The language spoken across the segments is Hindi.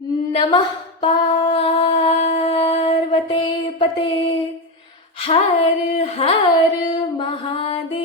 नमः पार्वते पते हर हर Mahadev.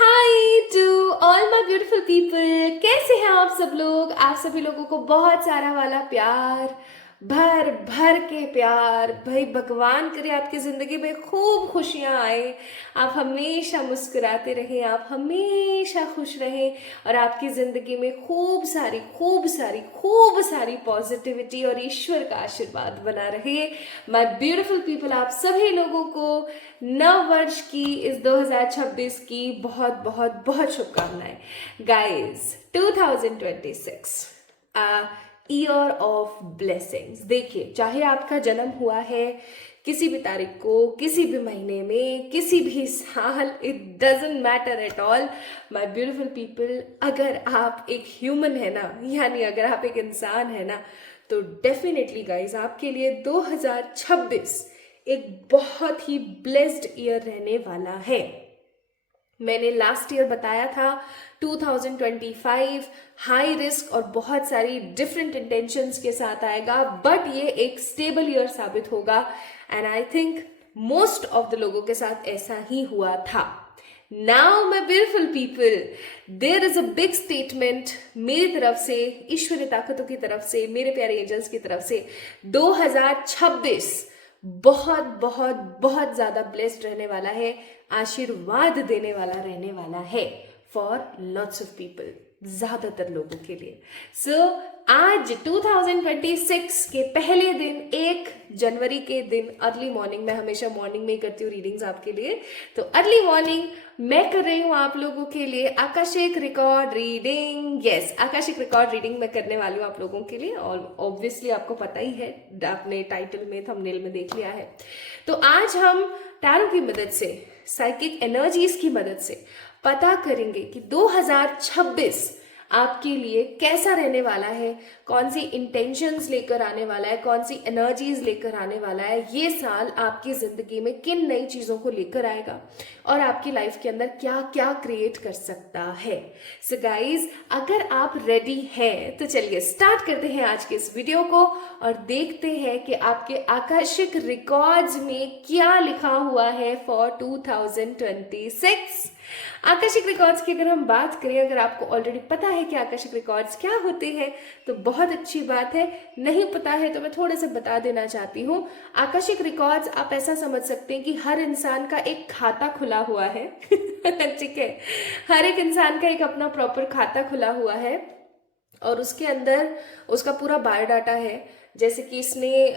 Hi to all my beautiful people, कैसे हैं आप सब लोग। आप सभी लोगों को बहुत सारा वाला प्यार, भर भर के प्यार। भाई भगवान करे आपकी जिंदगी में खूब खुशियां आए, आप हमेशा मुस्कुराते रहें, आप हमेशा खुश रहें और आपकी जिंदगी में खूब सारी खूब सारी खूब सारी पॉजिटिविटी और ईश्वर का आशीर्वाद बना रहे। माय ब्यूटीफुल पीपल, आप सभी लोगों को नव वर्ष की इस 2026 की बहुत बहुत बहुत शुभकामनाएं। Guys 2026 year of blessings. देखिए, चाहे आपका जन्म हुआ है किसी भी तारीख को, किसी भी महीने में, किसी भी साल, it doesn't matter at all my beautiful people. अगर आप एक ह्यूमन है ना, यानी अगर आप एक इंसान है ना, तो डेफिनेटली गाइज आपके लिए 2026 एक बहुत ही ब्लेस्ड ईयर रहने वाला है। मैंने लास्ट ईयर बताया था 2025 हाई रिस्क और बहुत सारी डिफरेंट इंटेंशंस के साथ आएगा, बट ये एक स्टेबल ईयर साबित होगा and I think most of the लोगों के साथ ऐसा ही हुआ था। Now my beautiful people, there is a big statement मेरी तरफ से, ईश्वरीय ताकतों की तरफ से, मेरे प्यारे एंजल्स की तरफ से। 2026 बहुत बहुत बहुत ज्यादा ब्लेस्ड रहने वाला है, आशीर्वाद देने वाला रहने वाला है फॉर लॉट्स ऑफ पीपल, ज्यादातर लोगों के लिए। सो आज 2026 के पहले दिन 1 जनवरी के दिन अर्ली मॉर्निंग, मैं हमेशा मॉर्निंग में ही करती हूँ रीडिंग्स आपके लिए, तो अर्ली मॉर्निंग मैं कर रही हूँ आप लोगों के लिए Akashic record reading. Yes, Akashic record reading मैं करने वाली हूँ आप लोगों के लिए, और ऑब्वियसली आपको पता ही है, आपने टाइटल में थंबनेल में देख लिया है। तो आज हम टैरो की मदद से, साइकिक एनर्जीज की मदद से पता करेंगे कि 2026 आपके लिए कैसा रहने वाला है, कौन सी इंटेंशंस लेकर आने वाला है, कौन सी एनर्जीज लेकर आने वाला है। ये साल आपकी जिंदगी में किन नई चीजों को लेकर आएगा और आपकी लाइफ के अंदर क्या क्या क्रिएट कर सकता है। सो गाइज, अगर आप रेडी हैं तो चलिए स्टार्ट करते हैं आज के इस वीडियो को और देखते हैं कि आपके आकाशिक रिकॉर्ड्स में क्या लिखा हुआ है फॉर 2026। आकाशिक रिकॉर्ड्स की अगर हम बात करें, अगर आपको ऑलरेडी पता है कि आकाशिक रिकॉर्ड्स क्या होते हैं तो बहुत अच्छी बात है, नहीं पता है तो मैं थोड़ा सा बता देना चाहती हूँ। आकाशिक रिकॉर्ड्स आप ऐसा समझ सकते हैं कि हर इंसान का एक खाता खुला हुआ है ठीक है, हर एक इंसान का एक अपना प्रॉपर खाता खुला हुआ है और उसके अंदर उसका पूरा बायोडाटा है, जैसे कि इसने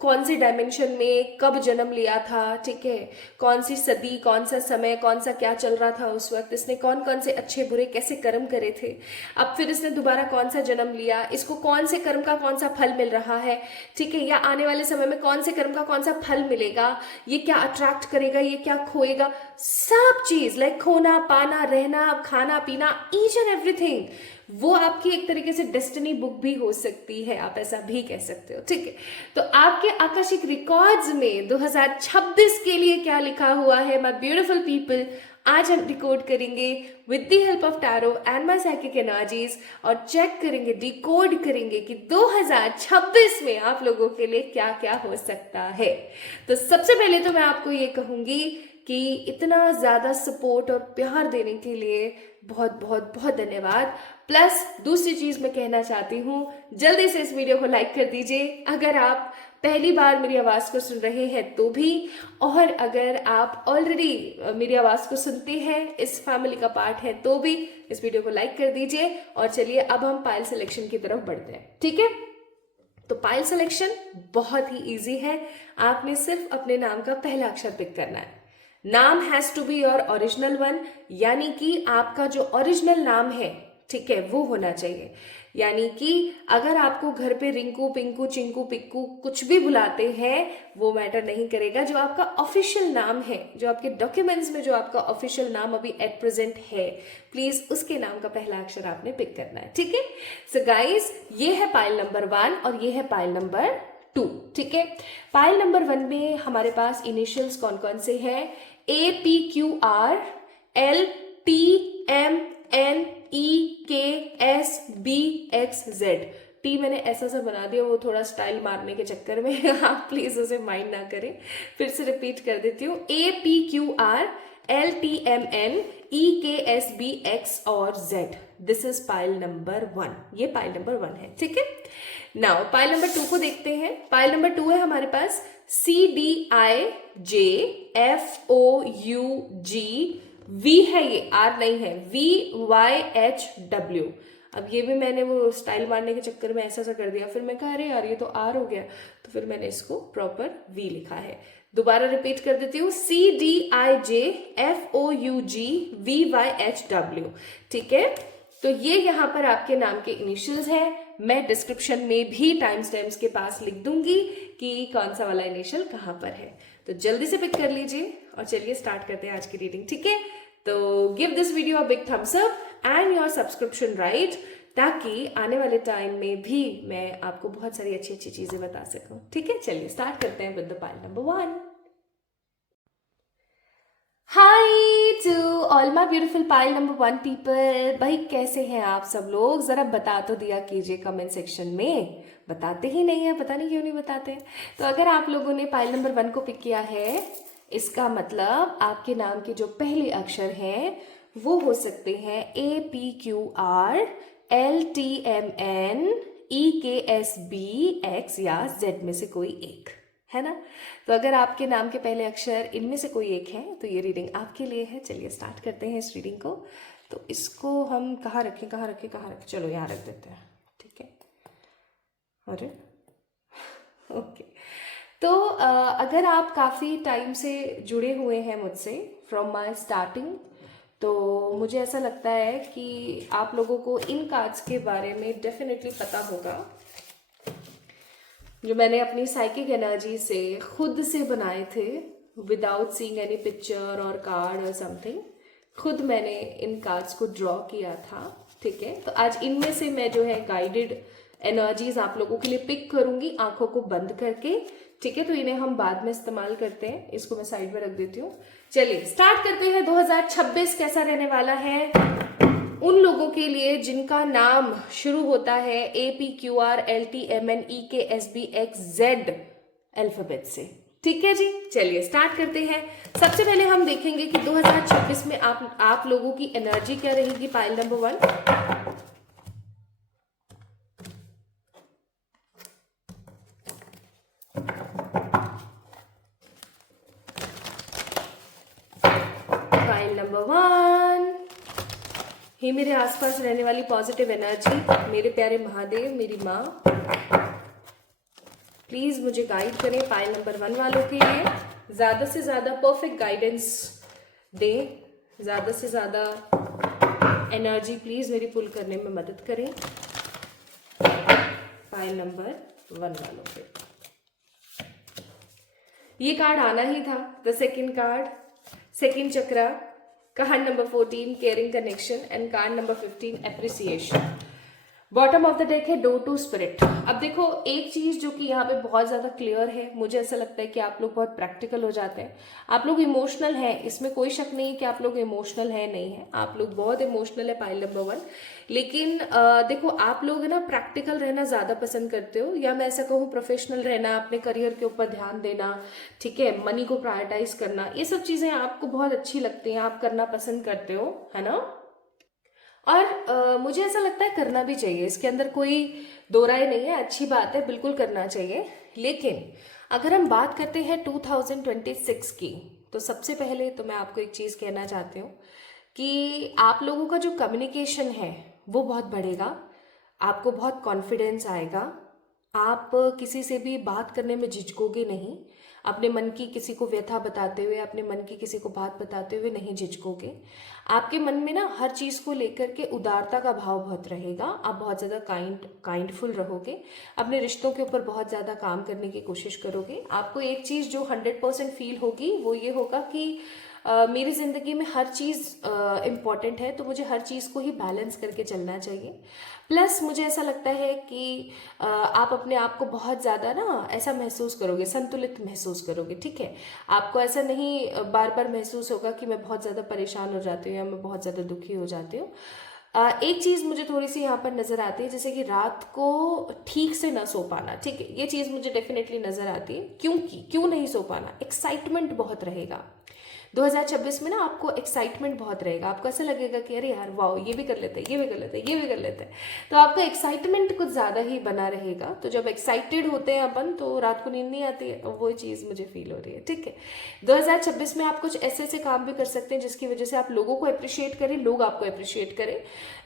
कौन सी डायमेंशन में कब जन्म लिया था, ठीक है, कौन सी सदी, कौन सा समय, कौन सा क्या चल रहा था उस वक्त, इसने कौन कौन से अच्छे बुरे कैसे कर्म करे थे, अब फिर इसने दोबारा कौन सा जन्म लिया, इसको कौन से कर्म का कौन सा फल मिल रहा है, ठीक है, या आने वाले समय में कौन से कर्म का कौन सा फल मिलेगा, ये क्या अट्रैक्ट करेगा, ये क्या खोएगा, सब चीज लाइक खोना पाना रहना खाना पीना, ईच एंड एवरीथिंग, वो आपकी एक तरीके से डेस्टिनी बुक भी हो सकती है, आप ऐसा भी कह सकते हो, ठीक है। तो आपके आकाशिक रिकॉर्ड्स में 2026 के लिए क्या लिखा हुआ है माय ब्यूटीफुल पीपल, आज हम डिकोड करेंगे with the help of tarot and my psychic energies और चेक करेंगे, डिकोड करेंगे कि 2026 में आप लोगों के लिए क्या क्या हो सकता है। तो सबसे पहले तो मैं आपको ये कहूंगी कि इतना ज्यादा सपोर्ट और प्यार देने के लिए बहुत बहुत बहुत धन्यवाद। प्लस दूसरी चीज मैं कहना चाहती हूँ, जल्दी से इस वीडियो को लाइक कर दीजिए अगर आप पहली बार मेरी आवाज को सुन रहे हैं तो भी, और अगर आप ऑलरेडी मेरी आवाज को सुनते हैं, इस फैमिली का पार्ट है तो भी इस वीडियो को लाइक कर दीजिए। और चलिए अब हम पाइल सिलेक्शन की तरफ बढ़ते हैं, ठीक है। तो पाइल सिलेक्शन बहुत ही इजी है, आपने सिर्फ अपने नाम का पहला अक्षर पिक करना है। नाम has to be your original one, यानी कि आपका जो ओरिजिनल नाम है, ठीक है, वो होना चाहिए। यानी कि अगर आपको घर पे रिंकू पिंकू चिंकू पिक्कू कुछ भी बुलाते हैं वो मैटर नहीं करेगा, जो आपका ऑफिशियल नाम है, जो आपके डॉक्यूमेंट्स में जो आपका ऑफिशियल नाम अभी एट प्रेजेंट है, प्लीज उसके नाम का पहला अक्षर आपने पिक करना है, ठीक है। सो गाइस, ये है पाइल नंबर 1 और ये है पाइल नंबर 2, ठीक है। पाइल नंबर 1 में हमारे पास इनिशियल्स कौन कौन से हैं, APQR LTMNEKS KSBXZ। टी मैंने ऐसा सा बना दिया, वो थोड़ा स्टाइल मारने के चक्कर में आप प्लीज उसे माइंड ना करें। फिर से रिपीट कर देती हूँ, APQRLTMNEKSBX और Z। This is pile number 1। ये पाइल नंबर 1 है, ठीक है। नाउ पाइल नंबर 2 को देखते हैं। पाइल नंबर 2 है हमारे पास CDIJFOUG, V है, ये R नहीं है, VYHW। अब ये भी मैंने वो स्टाइल मारने के चक्कर में ऐसा सा कर दिया, फिर मैं कहा अरे यार ये तो R हो गया, तो फिर मैंने इसको प्रॉपर V लिखा है। दोबारा रिपीट कर देती हूँ, CDIJFOUG ठीक है। तो ये यहाँ पर आपके नाम के इनिशियल्स हैं। मैं डिस्क्रिप्शन में भी टाइम स्टैम्प्स के पास लिख दूंगी कि कौन सा वाला इनिशियल कहाँ पर है, तो जल्दी से पिक कर लीजिए और चलिए स्टार्ट करते हैं आज की रीडिंग, ठीक है। तो give this video a big thumbs up and your subscription right, ताकि आने वाले टाइम में भी मैं आपको बहुत सारी अच्छी अच्छी चीजें बता सकूं, ठीक है। चलिए स्टार्ट करते हैं with the pile number 1। Hi to all my beautiful pile number 1 people. भाई कैसे हैं आप सब लोग, जरा बता तो दिया कीजिए कमेंट सेक्शन में। बताते ही नहीं है, पता नहीं क्यों नहीं बताते। तो अगर आप लोगों ने पाइल नंबर 1 को पिक किया है, इसका मतलब आपके नाम के जो पहले अक्षर हैं वो हो सकते हैं APQRLTMNEKSBX या Z में से कोई एक, है ना। तो अगर आपके नाम के पहले अक्षर इनमें से कोई एक है तो ये रीडिंग आपके लिए है। चलिए स्टार्ट करते हैं इस रीडिंग को। तो इसको हम कहाँ रखें, चलो यहाँ रख देते हैं, ठीक है। अरे ओके। तो अगर आप काफ़ी टाइम से जुड़े हुए हैं मुझसे फ्रॉम माय स्टार्टिंग, तो मुझे ऐसा लगता है कि आप लोगों को इन कार्ड्स के बारे में डेफिनेटली पता होगा, जो मैंने अपनी साइकिक एनर्जी से खुद से बनाए थे, विदाउट सीइंग एनी पिक्चर और कार्ड और समथिंग। खुद मैंने इन कार्ड्स को ड्रॉ किया था, ठीक है। तो आज इनमें से मैं जो है गाइडेड एनर्जीज आप लोगों के लिए पिक करूंगी आंखों को बंद करके, ठीक है। तो इन्हें हम बाद में इस्तेमाल करते हैं, इसको मैं साइड में रख देती हूँ। चलिए स्टार्ट करते हैं। 2026 कैसा रहने वाला है उन लोगों के लिए जिनका नाम शुरू होता है APQRLTMNEKSBXZ अल्फाबेट से, ठीक है जी। चलिए स्टार्ट करते हैं। सबसे पहले हम देखेंगे कि 2026 में आप लोगों की एनर्जी क्या रहेगी। पाइल नंबर 1, पाइल नंबर 1, हे मेरे आसपास रहने वाली पॉजिटिव एनर्जी, मेरे प्यारे महादेव, मेरी माँ, प्लीज मुझे गाइड करें पाइल नंबर 1 वालों के लिए। ज्यादा से ज्यादा परफेक्ट गाइडेंस दें, ज्यादा से ज्यादा एनर्जी प्लीज मेरी पुल करने में मदद करें पाइल नंबर 1 वालों पे। ये कार्ड आना ही था, the second card, second chakra, card number 14 caring connection and card number 15 appreciation. Bottom of the deck है डोर टू स्पिरिट। अब देखो एक चीज जो कि यहाँ पे बहुत ज्यादा क्लियर है, मुझे ऐसा लगता है कि आप लोग बहुत प्रैक्टिकल हो जाते हैं, आप लोग इमोशनल हैं, इसमें कोई शक नहीं कि आप लोग इमोशनल है, नहीं है, आप लोग बहुत इमोशनल है पाइल नंबर 1। लेकिन देखो आप लोग ना प्रैक्टिकल रहना ज्यादा पसंद करते हो, या मैं ऐसा कहूँ प्रोफेशनल रहना, अपने करियर के ऊपर ध्यान देना, ठीक है, मनी को प्रायोरिटाइज करना, ये सब चीजें आपको बहुत अच्छी लगती हैं, आप करना पसंद करते हो, है ना। और मुझे ऐसा लगता है करना भी चाहिए, इसके अंदर कोई दो राय नहीं है, अच्छी बात है, बिल्कुल करना चाहिए। लेकिन अगर हम बात करते हैं 2026 की, तो सबसे पहले तो मैं आपको एक चीज़ कहना चाहती हूँ कि आप लोगों का जो कम्युनिकेशन है वो बहुत बढ़ेगा, आपको बहुत कॉन्फिडेंस आएगा, आप किसी से भी बात करने में झिझकोगे नहीं, अपने मन की किसी को व्यथा बताते हुए, अपने मन की किसी को बात बताते हुए नहीं झिझकोगे। आपके मन में ना हर चीज़ को लेकर के उदारता का भाव बहुत रहेगा, आप बहुत ज़्यादा काइंडफुल रहोगे, अपने रिश्तों के ऊपर बहुत ज़्यादा काम करने की कोशिश करोगे। आपको एक चीज़ जो 100% फील होगी वो ये होगा कि मेरी ज़िंदगी में हर चीज़ इम्पॉर्टेंट है, तो मुझे हर चीज़ को ही बैलेंस करके चलना चाहिए। प्लस मुझे ऐसा लगता है कि आप अपने आप को बहुत ज़्यादा ना ऐसा महसूस करोगे, संतुलित महसूस करोगे, ठीक है। आपको ऐसा नहीं बार बार महसूस होगा कि मैं बहुत ज़्यादा परेशान हो जाती हूँ या मैं बहुत ज़्यादा दुखी हो जाती हूँ। एक चीज मुझे थोड़ी सी यहाँ पर नजर आती है, जैसे कि रात को ठीक से ना सो पाना। ठीक है, ये चीज मुझे डेफिनेटली नजर आती है। क्यों नहीं सो पाना? एक्साइटमेंट बहुत रहेगा 2026 में ना, आपको एक्साइटमेंट बहुत रहेगा। आपको ऐसा लगेगा कि अरे यार वाओ, ये भी कर लेते हैं, ये भी कर लेते हैं, ये भी कर लेते हैं। तो आपका एक्साइटमेंट कुछ ज़्यादा ही बना रहेगा। तो जब एक्साइटेड होते हैं अपन तो रात को नींद नहीं आती है, वो चीज़ मुझे फील हो रही है। ठीक है, 2026 में आप कुछ ऐसे ऐसे काम भी कर सकते हैं जिसकी वजह से आप लोगों को अप्रिशिएट करें, लोग आपको अप्रिशिएट करें।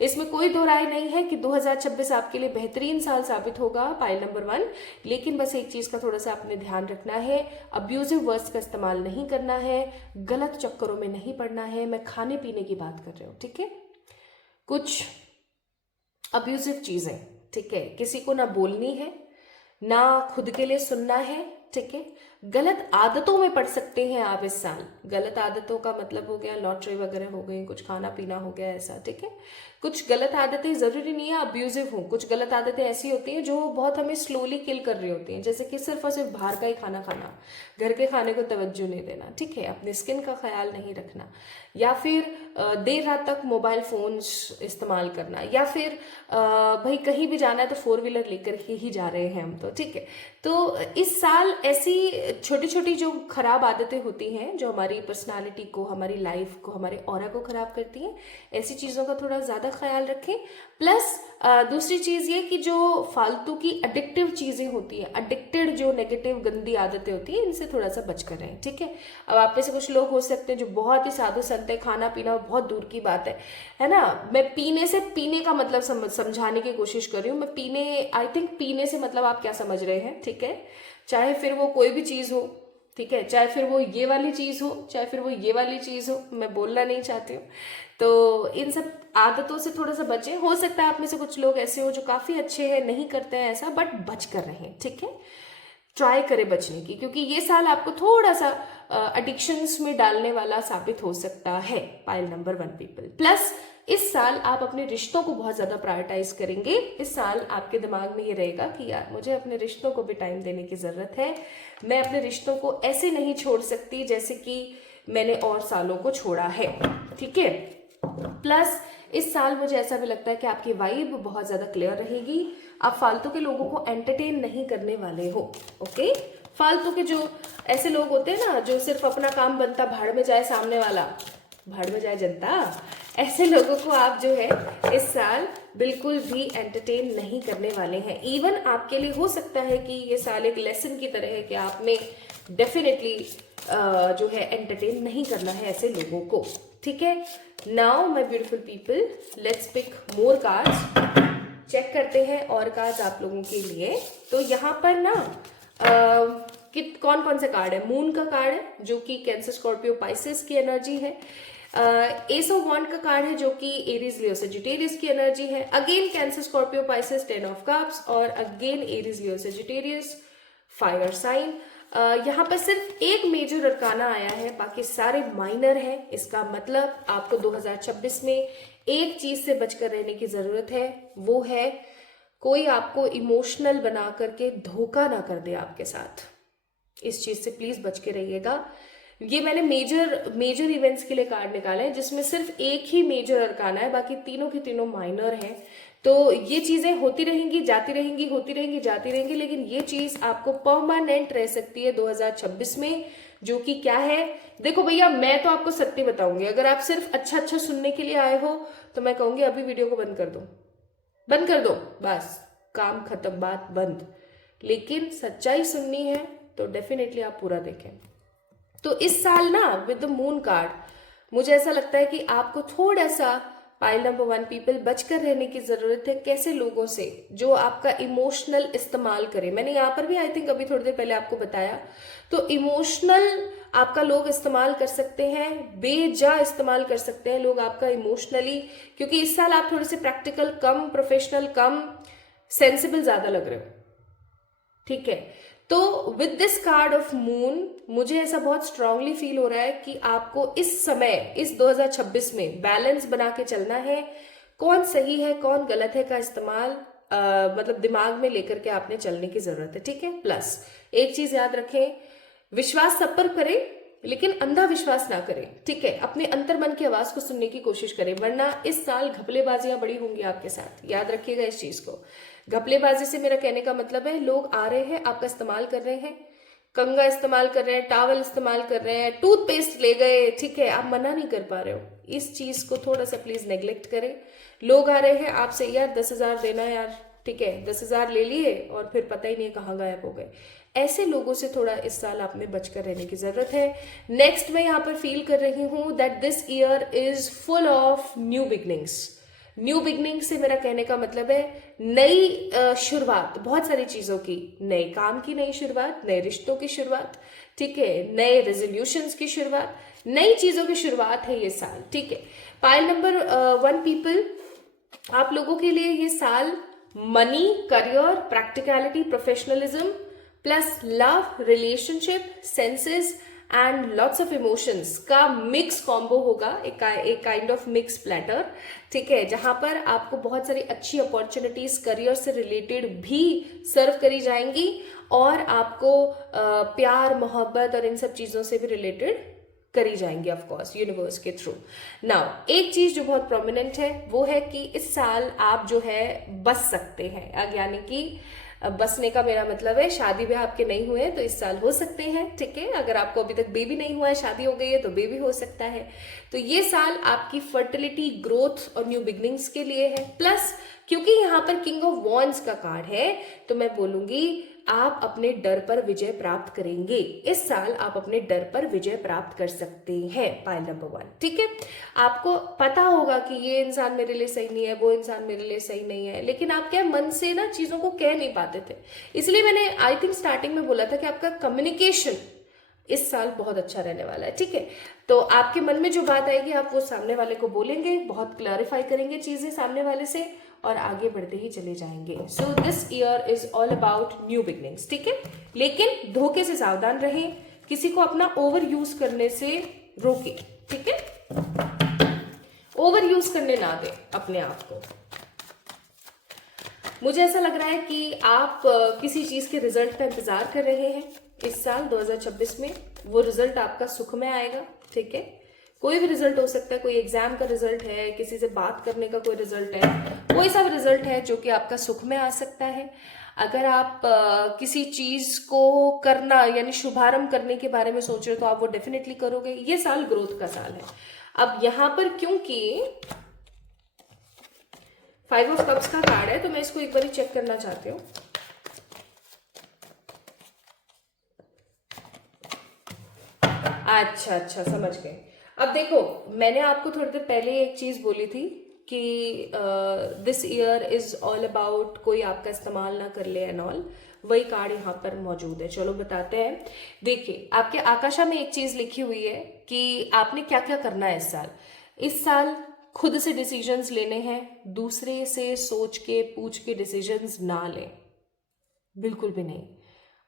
इसमें कोई दो राय नहीं है कि 2026 आपके लिए बेहतरीन साल साबित होगा, पाइल नंबर 1। लेकिन बस एक चीज़ का थोड़ा सा आपने ध्यान रखना है, अब्यूजिव वर्ड्स का इस्तेमाल नहीं करना है, गलत चक्करों में नहीं पड़ना है। मैं खाने पीने की बात कर रही हूँ। ठीक है, कुछ अब्यूजिव चीजें, ठीक है, किसी को ना बोलनी है, ना खुद के लिए सुनना है। ठीक है, गलत आदतों में पड़ सकते हैं आप इस साल। गलत आदतों का मतलब हो गया लॉटरी वगैरह हो गई, कुछ खाना पीना हो गया ऐसा। ठीक है, कुछ गलत आदतें जरूरी नहीं है अब्यूजिव हो, कुछ गलत आदतें ऐसी होती हैं जो बहुत हमें स्लोली किल कर रही होती हैं, जैसे कि सिर्फ और सिर्फ बाहर का ही खाना खाना, घर के खाने को तवज्जो नहीं देना। ठीक है, अपने स्किन का ख्याल नहीं रखना, या फिर देर रात तक मोबाइल फोन्स इस्तेमाल करना, या फिर भाई कहीं भी जाना है तो 4 व्हीलर लेकर के ही जा रहे हैं हम तो। ठीक है, तो इस साल ऐसी छोटी छोटी जो खराब आदतें होती हैं जो हमारी पर्सनालिटी को, हमारी लाइफ को, हमारे ऑरा को खराब करती हैं, ऐसी चीज़ों का थोड़ा ज़्यादा ख्याल रखें। प्लस दूसरी चीज़ ये कि जो फालतू की एडिक्टिव चीज़ें होती हैं, एडिक्टेड जो नेगेटिव गंदी आदतें होती हैं, इनसे थोड़ा सा बच कर रहें। ठीक है, अब आप में से कुछ लोग हो सकते हैं जो बहुत ही साधु संत है, खाना पीना बहुत दूर की बात है ना। मैं पीने का मतलब समझाने की कोशिश कर रही हूँ। मैं पीने, आई थिंक पीने से मतलब आप क्या समझ रहे हैं। ठीक है, चाहे फिर वो कोई भी चीज़ हो, ठीक है, चाहे फिर वो ये वाली चीज़ हो, चाहे फिर वो ये वाली चीज़ हो, मैं बोलना नहीं चाहती हूँ। तो इन सब आदतों से थोड़ा सा बचें। हो सकता है आप में से कुछ लोग ऐसे हो जो काफ़ी अच्छे हैं, नहीं करते हैं ऐसा, बट बच कर रहे हैं। ठीक है, ट्राई करें बचने की, क्योंकि ये साल आपको थोड़ा सा एडिक्शंस में डालने वाला साबित हो सकता है, पाइल नंबर 1 पीपल। प्लस इस साल आप अपने रिश्तों को बहुत ज़्यादा प्रायोरिटाइज करेंगे। इस साल आपके दिमाग में ये रहेगा कि यार मुझे अपने रिश्तों को भी टाइम देने की ज़रूरत है, मैं अपने रिश्तों को ऐसे नहीं छोड़ सकती जैसे कि मैंने और सालों को छोड़ा है। ठीक है, प्लस इस साल मुझे ऐसा भी लगता है कि आपकी वाइब बहुत ज़्यादा क्लियर रहेगी। आप फालतू के लोगों को एंटरटेन नहीं करने वाले हो। ओके, फालतू के जो ऐसे लोग होते हैं ना, जो सिर्फ अपना काम बनता भाड़ में जाए सामने वाला, भाड़ में जाए जनता, ऐसे लोगों को आप जो है इस साल बिल्कुल भी एंटरटेन नहीं करने वाले हैं। इवन आपके लिए हो सकता है कि ये साल एक लेसन की तरह है कि आपने डेफिनेटली जो है एंटरटेन नहीं करना है ऐसे लोगों को। ठीक है, now my beautiful people, let's pick more cards. Check करते हैं और कार्ड्स आप लोगों के लिए। तो यहाँ पर ना कौन कौन से कार्ड है? मून का कार्ड है जो कि कैंसर, स्कॉर्पियो, पाइसेस की एनर्जी है। एस ऑफ वॉन्ड का कार्ड है जो कि एरीज, लियो, सेजिटेरियस की एनर्जी है। Again cancer, Scorpio, Pisces, 10 of cups, और अगेन एरीज, लियो, सेजिटेरियस, फायर साइन। यहाँ पर सिर्फ एक मेजर अरकाना आया है, बाकी सारे माइनर हैं। इसका मतलब आपको 2026 में एक चीज से बचकर रहने की जरूरत है, वो है कोई आपको इमोशनल बना करके धोखा ना कर दे आपके साथ। इस चीज से प्लीज बच के रहिएगा। ये मैंने मेजर इवेंट्स के लिए कार्ड निकाले हैं जिसमें सिर्फ एक ही मेजर अरकाना है, बाकी तीनों के तीनों माइनर हैं। तो ये चीजें होती रहेंगी, जाती रहेंगी, होती रहेंगी, जाती रहेंगी, लेकिन ये चीज आपको परमानेंट रह सकती है 2026 में, जो कि क्या है? देखो भैया, मैं तो आपको सत्य बताऊंगी। अगर आप सिर्फ अच्छा सुनने के लिए आए हो तो मैं कहूंगी अभी वीडियो को बंद कर दो, बंद कर दो, बस काम खत्म, बात बंद। लेकिन सच्चाई सुननी है तो डेफिनेटली आप पूरा देखें। तो इस साल ना विद द मून कार्ड मुझे ऐसा लगता है कि आपको थोड़ा सा, पाइल नंबर 1 पीपल, बचकर रहने की जरूरत है कैसे लोगों से जो आपका इमोशनल इस्तेमाल करे। मैंने यहाँ पर भी आई थिंक अभी थोड़ी देर पहले आपको बताया। तो इमोशनल आपका लोग इस्तेमाल कर सकते हैं, बेजा इस्तेमाल कर सकते हैं लोग आपका इमोशनली, क्योंकि इस साल आप थोड़े से प्रैक्टिकल कम, प्रोफेशनल कम, सेंसिबल ज्यादा लग रहे हो। ठीक है, तो with this card of moon मुझे ऐसा बहुत स्ट्रांगली फील हो रहा है कि आपको इस समय, इस 2026 में बैलेंस बना के चलना है। कौन सही है कौन गलत है का इस्तेमाल मतलब दिमाग में लेकर के आपने चलने की जरूरत है। ठीक है, प्लस एक चीज याद रखें, विश्वास सब पर करें, लेकिन अंधा विश्वास ना करें, ठीक है। अपने अंतर्मन की आवाज को सुनने की कोशिश करें, वरना इस साल घपलेबाजियां बड़ी होंगी आपके साथ, याद रखिएगा इस चीज को। घपलेबाजी से मेरा कहने का मतलब है लोग आ रहे हैं, आपका इस्तेमाल कर रहे हैं, कंघा इस्तेमाल कर रहे हैं, टावल इस्तेमाल कर रहे हैं, टूथपेस्ट ले गए, ठीक है, आप मना नहीं कर पा रहे हो। इस चीज को थोड़ा सा प्लीज नेग्लेक्ट करें। लोग आ रहे हैं आपसे, यार 10,000 देना यार, ठीक है, 10,000 ले लिए और फिर पता ही नहीं कहाँ गायब हो गए। ऐसे लोगों से थोड़ा इस साल आप में बचकर रहने की जरूरत है। नेक्स्ट मैं यहाँ पर फील कर रही हूँ that this year is full of new beginnings. New beginning से मेरा कहने का मतलब है नई शुरुआत, बहुत सारी चीजों की, नए काम की नई शुरुआत, नए रिश्तों की शुरुआत, ठीक है, नए रेजोल्यूशंस की शुरुआत, नई चीजों की शुरुआत है ये साल, ठीक है। पाइल नंबर 1 पीपल, आप लोगों के लिए ये साल money, career, practicality, professionalism plus love, relationship, senses and lots of emotions का मिक्स कॉम्बो होगा, एक काइंड ऑफ मिक्स प्लेटर, ठीक है, जहां पर आपको बहुत सारी अच्छी अपॉर्चुनिटीज करियर से रिलेटेड भी सर्व करी जाएंगी और आपको प्यार, मोहब्बत और इन सब चीजों से भी रिलेटेड करी जाएंगी ऑफ कोर्स यूनिवर्स के थ्रू। नाउ एक चीज जो बहुत प्रोमिनेंट है वो है कि इस साल आप जो है बस सकते हैं, यानी कि बसने का मेरा मतलब है शादी ब्याह आपके नहीं हुए तो इस साल हो सकते हैं, ठीक है। अगर आपको अभी तक बेबी नहीं हुआ है, शादी हो गई है तो बेबी हो सकता है। तो ये साल आपकी फर्टिलिटी, ग्रोथ और न्यू बिगनिंग्स के लिए है। प्लस क्योंकि यहाँ पर किंग ऑफ वॉन्ड्स का कार्ड है तो मैं बोलूंगी आप अपने डर पर विजय प्राप्त करेंगे। इस साल आप अपने डर पर विजय प्राप्त कर सकते हैं, पाइल नंबर 1, ठीक है। आपको पता होगा कि ये इंसान मेरे लिए सही नहीं है, वो इंसान मेरे लिए सही नहीं है, लेकिन आप क्या मन से ना चीजों को कह नहीं पाते थे। इसलिए मैंने आई थिंक स्टार्टिंग में बोला था कि आपका कम्युनिकेशन इस साल बहुत अच्छा रहने वाला है, ठीक है। तो आपके मन में जो बात आएगी आप वो सामने वाले को बोलेंगे, बहुत क्लैरिफाई करेंगे चीजें सामने वाले से और आगे बढ़ते ही चले जाएंगे। So this year is all about new beginnings, ठीक है। लेकिन धोखे से सावधान रहें, किसी को अपना ओवर यूज करने से रोके, ठीक है, ओवर यूज करने ना दें अपने आप को। मुझे ऐसा लग रहा है कि आप किसी चीज के रिजल्ट का इंतजार कर रहे हैं इस साल 2026 में, वो रिजल्ट आपका सुख में आएगा, ठीक है। कोई भी रिजल्ट हो सकता है, कोई एग्जाम का रिजल्ट है, किसी से बात करने का कोई रिजल्ट है, कोई सा भी रिजल्ट है जो कि आपका सुख में आ सकता है। अगर आप किसी चीज को करना यानी शुभारंभ करने के बारे में सोच रहे हो तो आप वो डेफिनेटली करोगे। ये साल ग्रोथ का साल है। अब यहां पर क्योंकि 5 ऑफ कप्स का कार्ड है तो मैं इसको एक बार चेक करना चाहती हूँ। अच्छा, समझ गए। अब देखो, मैंने आपको थोड़ी देर पहले एक चीज बोली थी कि this year is all about कोई आपका इस्तेमाल ना कर ले एंड ऑल, वही कार्ड यहाँ पर मौजूद है। चलो बताते हैं। देखिए, आपके आकाशा में एक चीज लिखी हुई है कि आपने क्या क्या करना है इस साल। इस साल खुद से डिसीजंस लेने हैं, दूसरे से सोच के पूछ के डिसीजंस ना लें, बिल्कुल भी नहीं।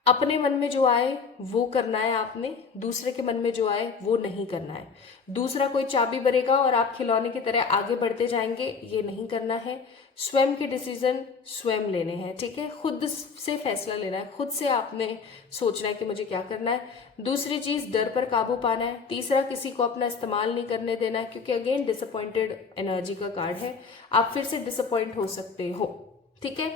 अपने मन में जो आए वो करना है आपने, दूसरे के मन में जो आए वो नहीं करना है। दूसरा कोई चाबी भरेगा और आप खिलौने की तरह आगे बढ़ते जाएंगे, ये नहीं करना है। स्वयं के डिसीजन स्वयं लेने हैं, ठीक है। खुद से फैसला लेना है, खुद से आपने सोचना है कि मुझे क्या करना है। दूसरी चीज, डर पर काबू पाना है। तीसरा, किसी को अपना इस्तेमाल नहीं करने देना है, क्योंकि अगेन डिसअपॉइंटेड एनर्जी का कार्ड है, आप फिर से डिसअपॉइंट हो सकते हो, ठीक है।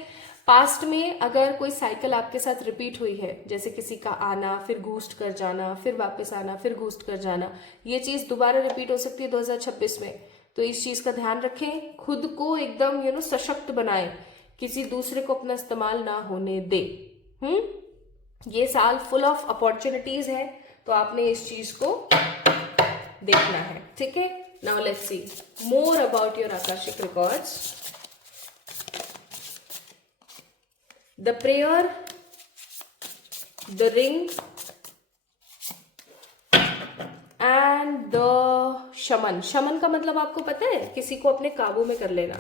पास्ट में अगर कोई साइकिल आपके साथ रिपीट हुई है, जैसे किसी का आना फिर घूस्ट कर जाना, फिर वापस आना फिर घूस्ट कर जाना, ये चीज दोबारा रिपीट हो सकती है 2026 में। तो इस चीज का ध्यान रखें, खुद को एकदम सशक्त बनाएं, किसी दूसरे को अपना इस्तेमाल ना होने दे। ये साल फुल ऑफ अपॉर्चुनिटीज है, तो आपने इस चीज को देखना है, ठीक है। Now let's C more about your Akashic records. The prayer, the ring and the शमन। शमन का मतलब आपको पता है, किसी को अपने काबू में कर लेना।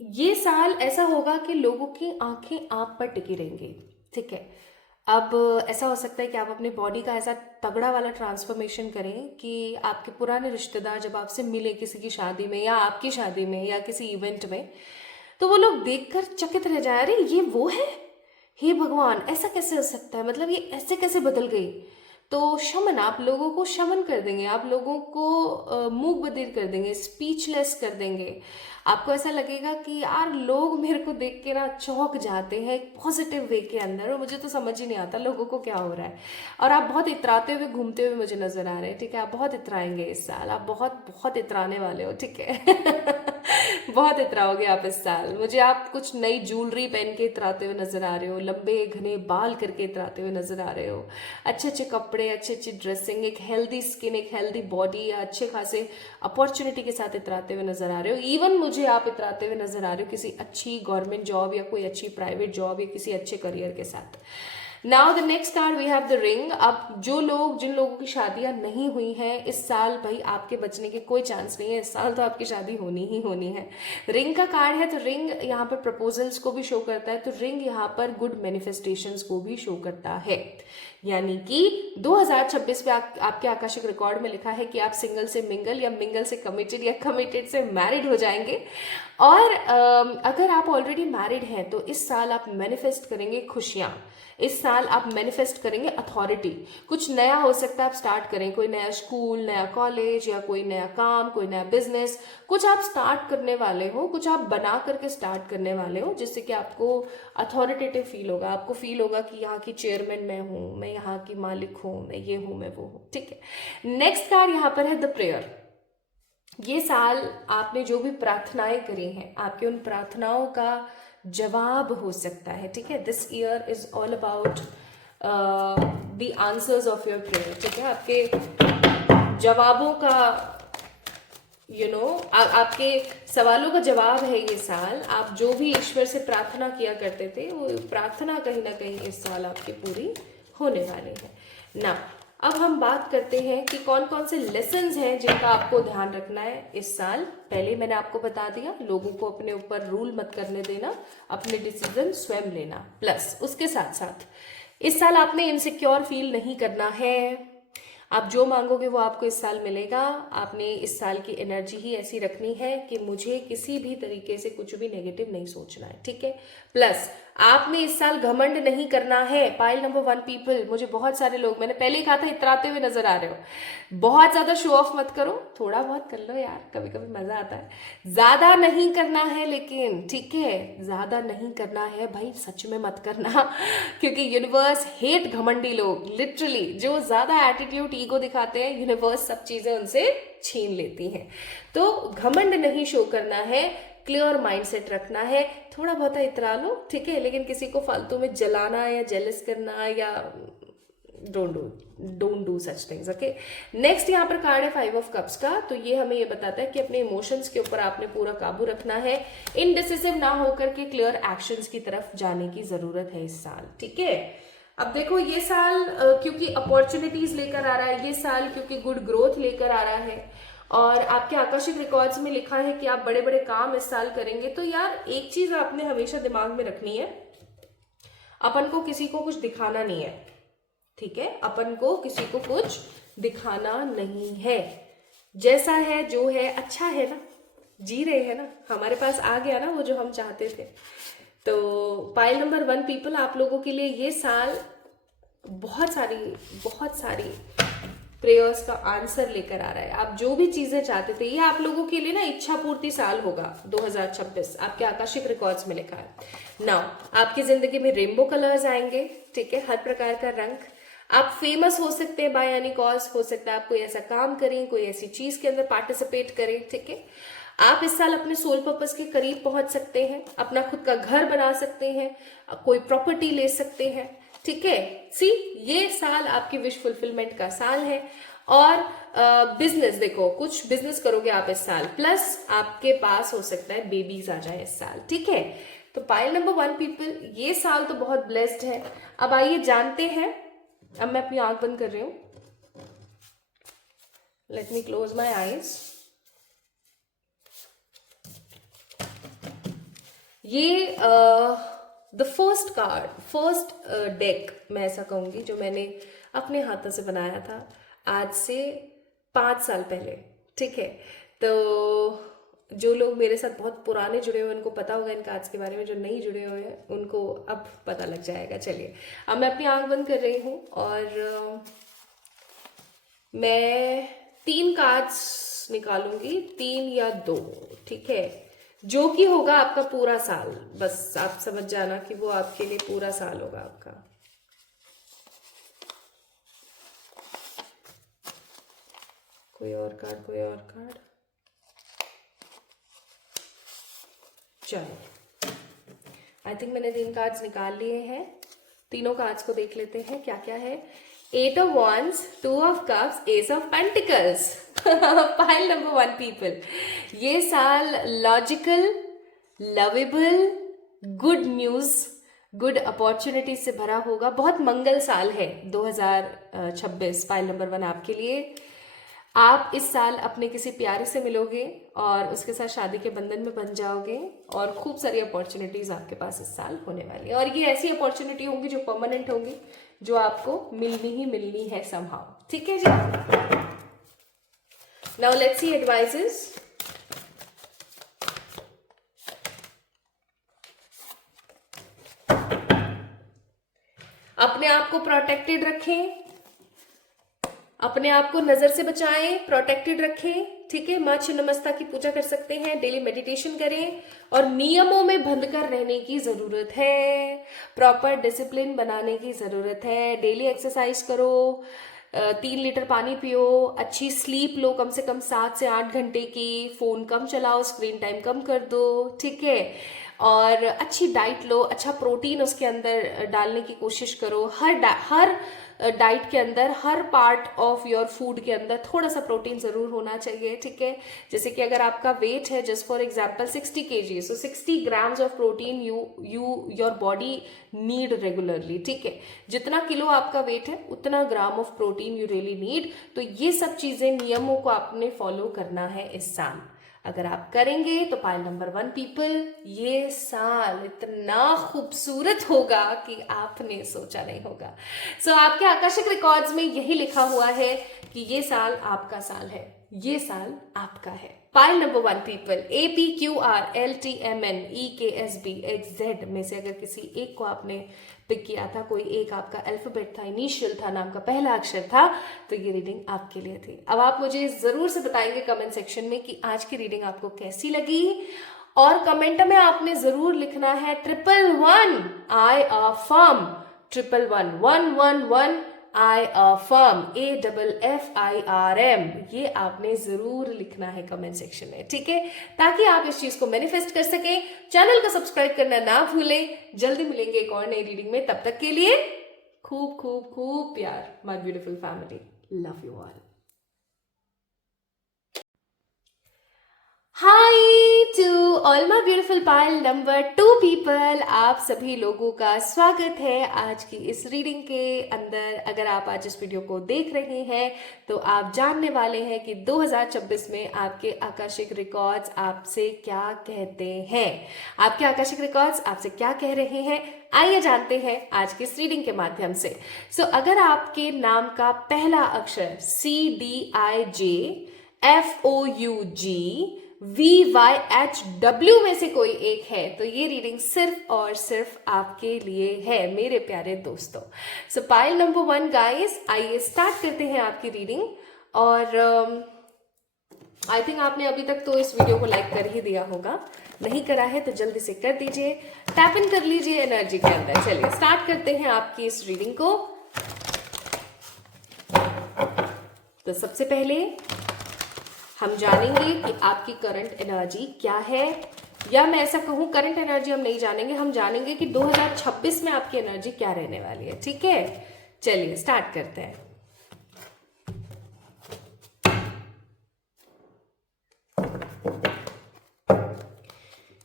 ये साल ऐसा होगा कि लोगों की आंखें आप पर टिकी रहेंगी, ठीक है। अब ऐसा हो सकता है कि आप अपनी बॉडी का ऐसा तगड़ा वाला ट्रांसफॉर्मेशन करें कि आपके पुराने रिश्तेदार जब आपसे मिले किसी की शादी में या आपकी शादी में या किसी इवेंट में, तो वो लोग देखकर चकित रह जाए, अरे ये वो है, हे भगवान ऐसा कैसे हो सकता है, मतलब ये ऐसे कैसे बदल गई। तो शमन, आप लोगों को शमन कर देंगे, आप लोगों को मूक बधिर कर देंगे, स्पीचलेस कर देंगे। आपको ऐसा लगेगा कि यार लोग मेरे को देख के ना चौंक जाते हैं एक पॉजिटिव वे के अंदर, और मुझे तो समझ ही नहीं आता लोगों को क्या हो रहा है। और आप बहुत इतराते हुए घूमते हुए मुझे नजर आ रहे हैं, ठीक है। आप बहुत इतराएंगे इस साल, आप बहुत बहुत इतराने वाले हो, ठीक है। बहुत इतराओगे आप इस साल। मुझे आप कुछ नई ज्वेलरी पहन के इतराते हुए नजर आ रहे हो, लंबे घने बाल करके इतराते हुए नजर आ रहे हो, अच्छे अच्छे कपड़े, अच्छी अच्छी ड्रेसिंग, एक हेल्दी स्किन, एक हेल्दी बॉडी, या अच्छे खासे अपॉर्चुनिटी के साथ इतराते हुए नजर आ रहे हो। इवन मुझे आप इतराते हुए नजर आ रहे हो किसी अच्छी गवर्नमेंट जॉब या कोई अच्छी प्राइवेट जॉब या किसी अच्छे करियर के साथ। Now the next card we have the ring. अब जो लोग, जिन लोगों की शादियां नहीं हुई हैं इस साल, भाई आपके बचने के कोई चांस नहीं है, इस साल तो आपकी शादी होनी ही होनी है। रिंग का कार्ड है, तो रिंग यहाँ पर प्रपोजल्स को भी शो करता है, तो रिंग यहाँ पर गुड मैनिफेस्टेशंस को भी शो करता है। यानी कि 2026 में आपके आकाशिक रिकॉर्ड में लिखा है कि आप सिंगल से मिंगल या मिंगल से कमिटेड या कमिटेड से मैरिड हो जाएंगे। और अगर आप ऑलरेडी मैरिड हैं तो इस साल आप मैनिफेस्ट करेंगे खुशियां, इस साल आप मैनिफेस्ट करेंगे अथॉरिटी। कुछ नया हो सकता है आप स्टार्ट करें, कोई नया स्कूल, नया कॉलेज, या कोई नया काम, कोई नया बिजनेस, कुछ आप स्टार्ट करने वाले हो, कुछ आप बना करके स्टार्ट करने वाले हो, जिससे कि आपको अथॉरिटेटिव फील होगा। आपको फील होगा कि यहाँ की चेयरमैन मैं हूँ, मैं यहाँ की मालिक हूँ, मैं ये हूँ, मैं वो हूँ, ठीक है। नेक्स्ट कार्ड यहाँ पर है द प्रेयर। ये साल आपने जो भी प्रार्थनाएं करी हैं, आपके उन प्रार्थनाओं का जवाब हो सकता है, ठीक है। This year is all about the answers of your prayer, ठीक है। आपके जवाबों का आपके सवालों का जवाब है ये साल। आप जो भी ईश्वर से प्रार्थना किया करते थे, वो प्रार्थना कहीं ना कहीं इस साल आपकी पूरी होने वाली है ना। अब हम बात करते हैं कि कौन कौन से लेसन्स हैं जिनका आपको ध्यान रखना है इस साल। पहले मैंने आपको बता दिया, लोगों को अपने ऊपर रूल मत करने देना, अपने डिसीजन स्वयं लेना। प्लस उसके साथ साथ इस साल आपने इनसिक्योर फील नहीं करना है। आप जो मांगोगे वो आपको इस साल मिलेगा। आपने इस साल की एनर्जी ही ऐसी रखनी है कि मुझे किसी भी तरीके से कुछ भी नेगेटिव नहीं सोचना है, ठीक है। प्लस आपने इस साल घमंड नहीं करना है। पाइल नंबर 1 पीपल, मुझे बहुत सारे लोग, मैंने पहले ही कहा था, इतराते हुए नजर आ रहे हो। बहुत ज्यादा शो ऑफ मत करो, थोड़ा बहुत कर लो यार, कभी कभी मजा आता है। ज्यादा नहीं करना है लेकिन, ठीक है, ज्यादा नहीं करना है भाई, सच में मत करना। क्योंकि यूनिवर्स हेट घमंडी लोग, लिटरली जो ज्यादा एटीट्यूड ईगो दिखाते हैं, यूनिवर्स सब चीजें उनसे छीन लेती हैं। तो घमंड नहीं शो करना है, क्लियर माइंडसेट रखना है। थोड़ा बहुत इतरा लो, ठीक है, लेकिन किसी को फालतू में जलाना या जेलस करना या don't do such things, okay. Next यहाँ पर कार्ड है 5 ऑफ कप्स का। तो ये हमें ये बताता है कि अपने इमोशंस के ऊपर आपने पूरा काबू रखना है, इनडिसिसिव ना होकर के क्लियर एक्शंस की तरफ जाने की जरूरत है इस साल, ठीक है। अब देखो ये साल क्योंकि अपॉर्चुनिटीज लेकर आ रहा है, ये साल क्योंकि गुड ग्रोथ लेकर आ रहा है, और आपके आकर्षक रिकॉर्ड्स में लिखा है कि आप बड़े बड़े काम इस साल करेंगे। तो यार एक चीज आपने हमेशा दिमाग में रखनी है, अपन को किसी को कुछ दिखाना नहीं है, ठीक है। अपन को किसी को कुछ दिखाना नहीं है, जैसा है जो है अच्छा है ना, जी रहे हैं ना, हमारे पास आ गया ना वो जो हम चाहते थे। तो पाइल नंबर 1 पीपल, आप लोगों के लिए ये साल बहुत सारी प्रेयर्स का आंसर लेकर आ रहा है। आप जो भी चीजें चाहते थे, ये आप लोगों के लिए ना इच्छा पूर्ति साल होगा 2026, आपके आकाशिक रिकॉर्ड्स में लिखा है। नाउ आपकी जिंदगी में रेनबो कलर्स आएंगे, ठीक है, हर प्रकार का रंग। आप फेमस हो सकते हैं बाय एनी कॉज, हो सकता है आप कोई ऐसा काम करें, कोई ऐसी चीज के अंदर पार्टिसिपेट करें, ठीक है। आप इस साल अपने सोल पर्पस के करीब पहुंच सकते हैं, अपना खुद का घर बना सकते हैं, कोई प्रॉपर्टी ले सकते हैं, ठीक है। सी, ये साल आपकी विश फुलफिलमेंट का साल है। और बिजनेस, देखो कुछ बिजनेस करोगे आप इस साल, प्लस आपके पास हो सकता है बेबीज आ जाए इस साल, ठीक है। तो पाइल नंबर 1 पीपल, ये साल तो बहुत ब्लेस्ड है। अब आइए जानते हैं, अब मैं अपनी आंख बंद कर रही हूं, let me close my eyes. ये the first card, first deck मैं ऐसा कहूंगी, जो मैंने अपने हाथों से बनाया था आज से 5 साल पहले, ठीक है। तो जो लोग मेरे साथ बहुत पुराने जुड़े हुए हैं उनको पता होगा इन कार्ड्स के बारे में, जो नहीं जुड़े हुए हैं उनको अब पता लग जाएगा। चलिए, अब मैं अपनी आंख बंद कर रही हूँ और मैं 3 कार्ड्स निकालूंगी, 3 या 2, ठीक है, जो कि होगा आपका पूरा साल। बस आप समझ जाना कि वो आपके लिए पूरा साल होगा आपका। कोई और कार्ड, कोई और कार्ड, चलो आई थिंक मैंने 3 कार्ड्स निकाल लिए हैं। तीनों कार्ड्स को देख लेते हैं क्या क्या है। 8 of Wands, 2 of Cups, Ace of Pentacles। Pile number 1 people, ये साल logical, lovable, good news, good opportunity से भरा होगा। बहुत मंगल साल है 2026 पाइल नंबर 1 आपके लिए। आप इस साल अपने किसी प्यारे से मिलोगे और उसके साथ शादी के बंधन में बन जाओगे, और खूब सारी अपॉर्चुनिटीज आपके पास इस साल होने वाली है। और ये ऐसी अपॉर्चुनिटी होंगी जो परमानेंट होंगी, जो आपको मिलनी ही मिलनी है समहाउ, ठीक है जी। Now let's see advices. अपने आप को प्रोटेक्टेड रखें, अपने आप को नजर से बचाएं, प्रोटेक्टेड रखें, ठीक है। माँ छिन्नमस्ता की पूजा कर सकते हैं, डेली मेडिटेशन करें, और नियमों में बंध कर रहने की जरूरत है। प्रॉपर डिसिप्लिन बनाने की जरूरत है। डेली एक्सरसाइज करो, 3 लीटर पानी पियो, अच्छी स्लीप लो, कम से कम 7 से 8 घंटे की। फोन कम चलाओ, स्क्रीन टाइम कम कर दो, ठीक है। और अच्छी डाइट लो, अच्छा प्रोटीन उसके अंदर डालने की कोशिश करो। हर डाइट के अंदर, हर पार्ट ऑफ योर फूड के अंदर थोड़ा सा प्रोटीन जरूर होना चाहिए, ठीक है। जैसे कि अगर आपका वेट है just for example 60 kg, so 60 grams of protein your body need regularly, ठीक है। जितना किलो आपका वेट है उतना gram of protein you really need. तो ये सब चीजें, नियमों को आपने फॉलो करना है इस साल। अगर आप करेंगे तो पाइल नंबर 1 पीपल, ये साल इतना खूबसूरत होगा कि आपने सोचा नहीं होगा। सो आपके आकाशिक रिकॉर्ड्स में यही लिखा हुआ है कि ये साल आपका साल है, ये साल आपका है। पाइल नंबर 1 पीपल, APQRLTMNEKSBXZ में से अगर किसी एक को आपने पिक किया था, कोई एक आपका अल्फाबेट था, इनिशियल था, नाम का पहला अक्षर था, तो ये रीडिंग आपके लिए थी। अब आप मुझे जरूर से बताएंगे कमेंट सेक्शन में कि आज की रीडिंग आपको कैसी लगी, और कमेंट में आपने जरूर लिखना है 111 I affirm, 111 111 I affirm, AFFIRM, ये आपने जरूर लिखना है कमेंट सेक्शन में, ठीक है, ताकि आप इस चीज को मैनिफेस्ट कर सकें। चैनल को सब्सक्राइब करना ना भूलें। जल्दी मिलेंगे एक और नई रीडिंग में, तब तक के लिए खूब खूब खूब प्यार my beautiful family. Love you all. Hi to all my beautiful pile number 2 people, आप सभी लोगों का स्वागत है आज की इस रीडिंग के अंदर। अगर आप आज इस वीडियो को देख रहे हैं तो आप जानने वाले हैं कि 2026 में आपके आकाशिक रिकॉर्ड्स आपसे क्या कहते हैं। आपके आकाशिक रिकॉर्ड्स आपसे क्या कह रहे हैं, आइए जानते हैं आज की इस रीडिंग के माध्यम से। अगर आपके नाम का पहला अक्षर CDIJFOUG VYHW में से कोई एक है तो ये रीडिंग सिर्फ और सिर्फ आपके लिए है मेरे प्यारे दोस्तों। पाइल नंबर 1 गाइस, आइए स्टार्ट करते हैं आपकी रीडिंग। और आई थिंक आपने अभी तक तो इस वीडियो को लाइक कर ही दिया होगा, नहीं करा है तो जल्दी से कर दीजिए, टैप इन कर लीजिए एनर्जी के अंदर। चलिए स्टार्ट करते हैं आपकी इस रीडिंग को। तो सबसे पहले हम जानेंगे कि आपकी करंट एनर्जी क्या है, या मैं ऐसा कहूं करंट एनर्जी हम नहीं जानेंगे, हम जानेंगे कि 2026 में आपकी एनर्जी क्या रहने वाली है, ठीक है। चलिए स्टार्ट करते हैं।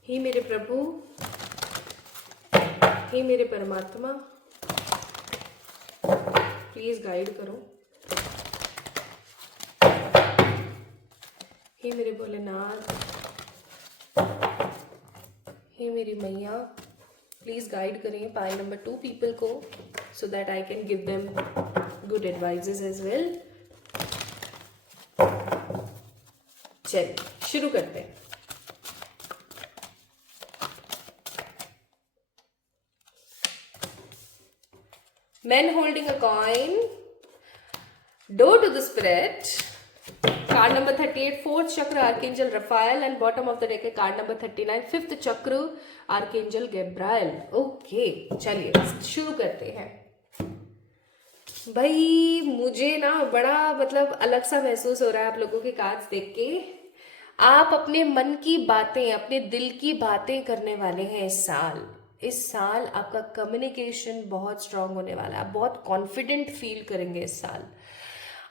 हे मेरे प्रभु, हे मेरे परमात्मा, प्लीज गाइड करो। हे मेरे भोलेनाथ, हे मेरी मैया, प्लीज गाइड करें पाइल नंबर 2 पीपल को, so that I can give them good advices as well. चलिए शुरू करते हैं। Man holding a coin, Door to the Spirit. Card number 38, fourth chakra, Archangel Raphael, and bottom of the deck है card number 39, fifth chakra, Archangel Gabriel. Okay, चलिए शुरू करते हैं. भाई मुझे ना बड़ा मतलब अलग सा महसूस हो रहा है आप लोगों के कार्ड्स देख के. आप अपने मन की बातें, अपने दिल की बातें करने वाले हैं इस साल. इस साल आपका कम्युनिकेशन बहुत स्ट्रांग होने वाला है. आप बहुत कॉन्फिडेंट फील करेंगे इस साल.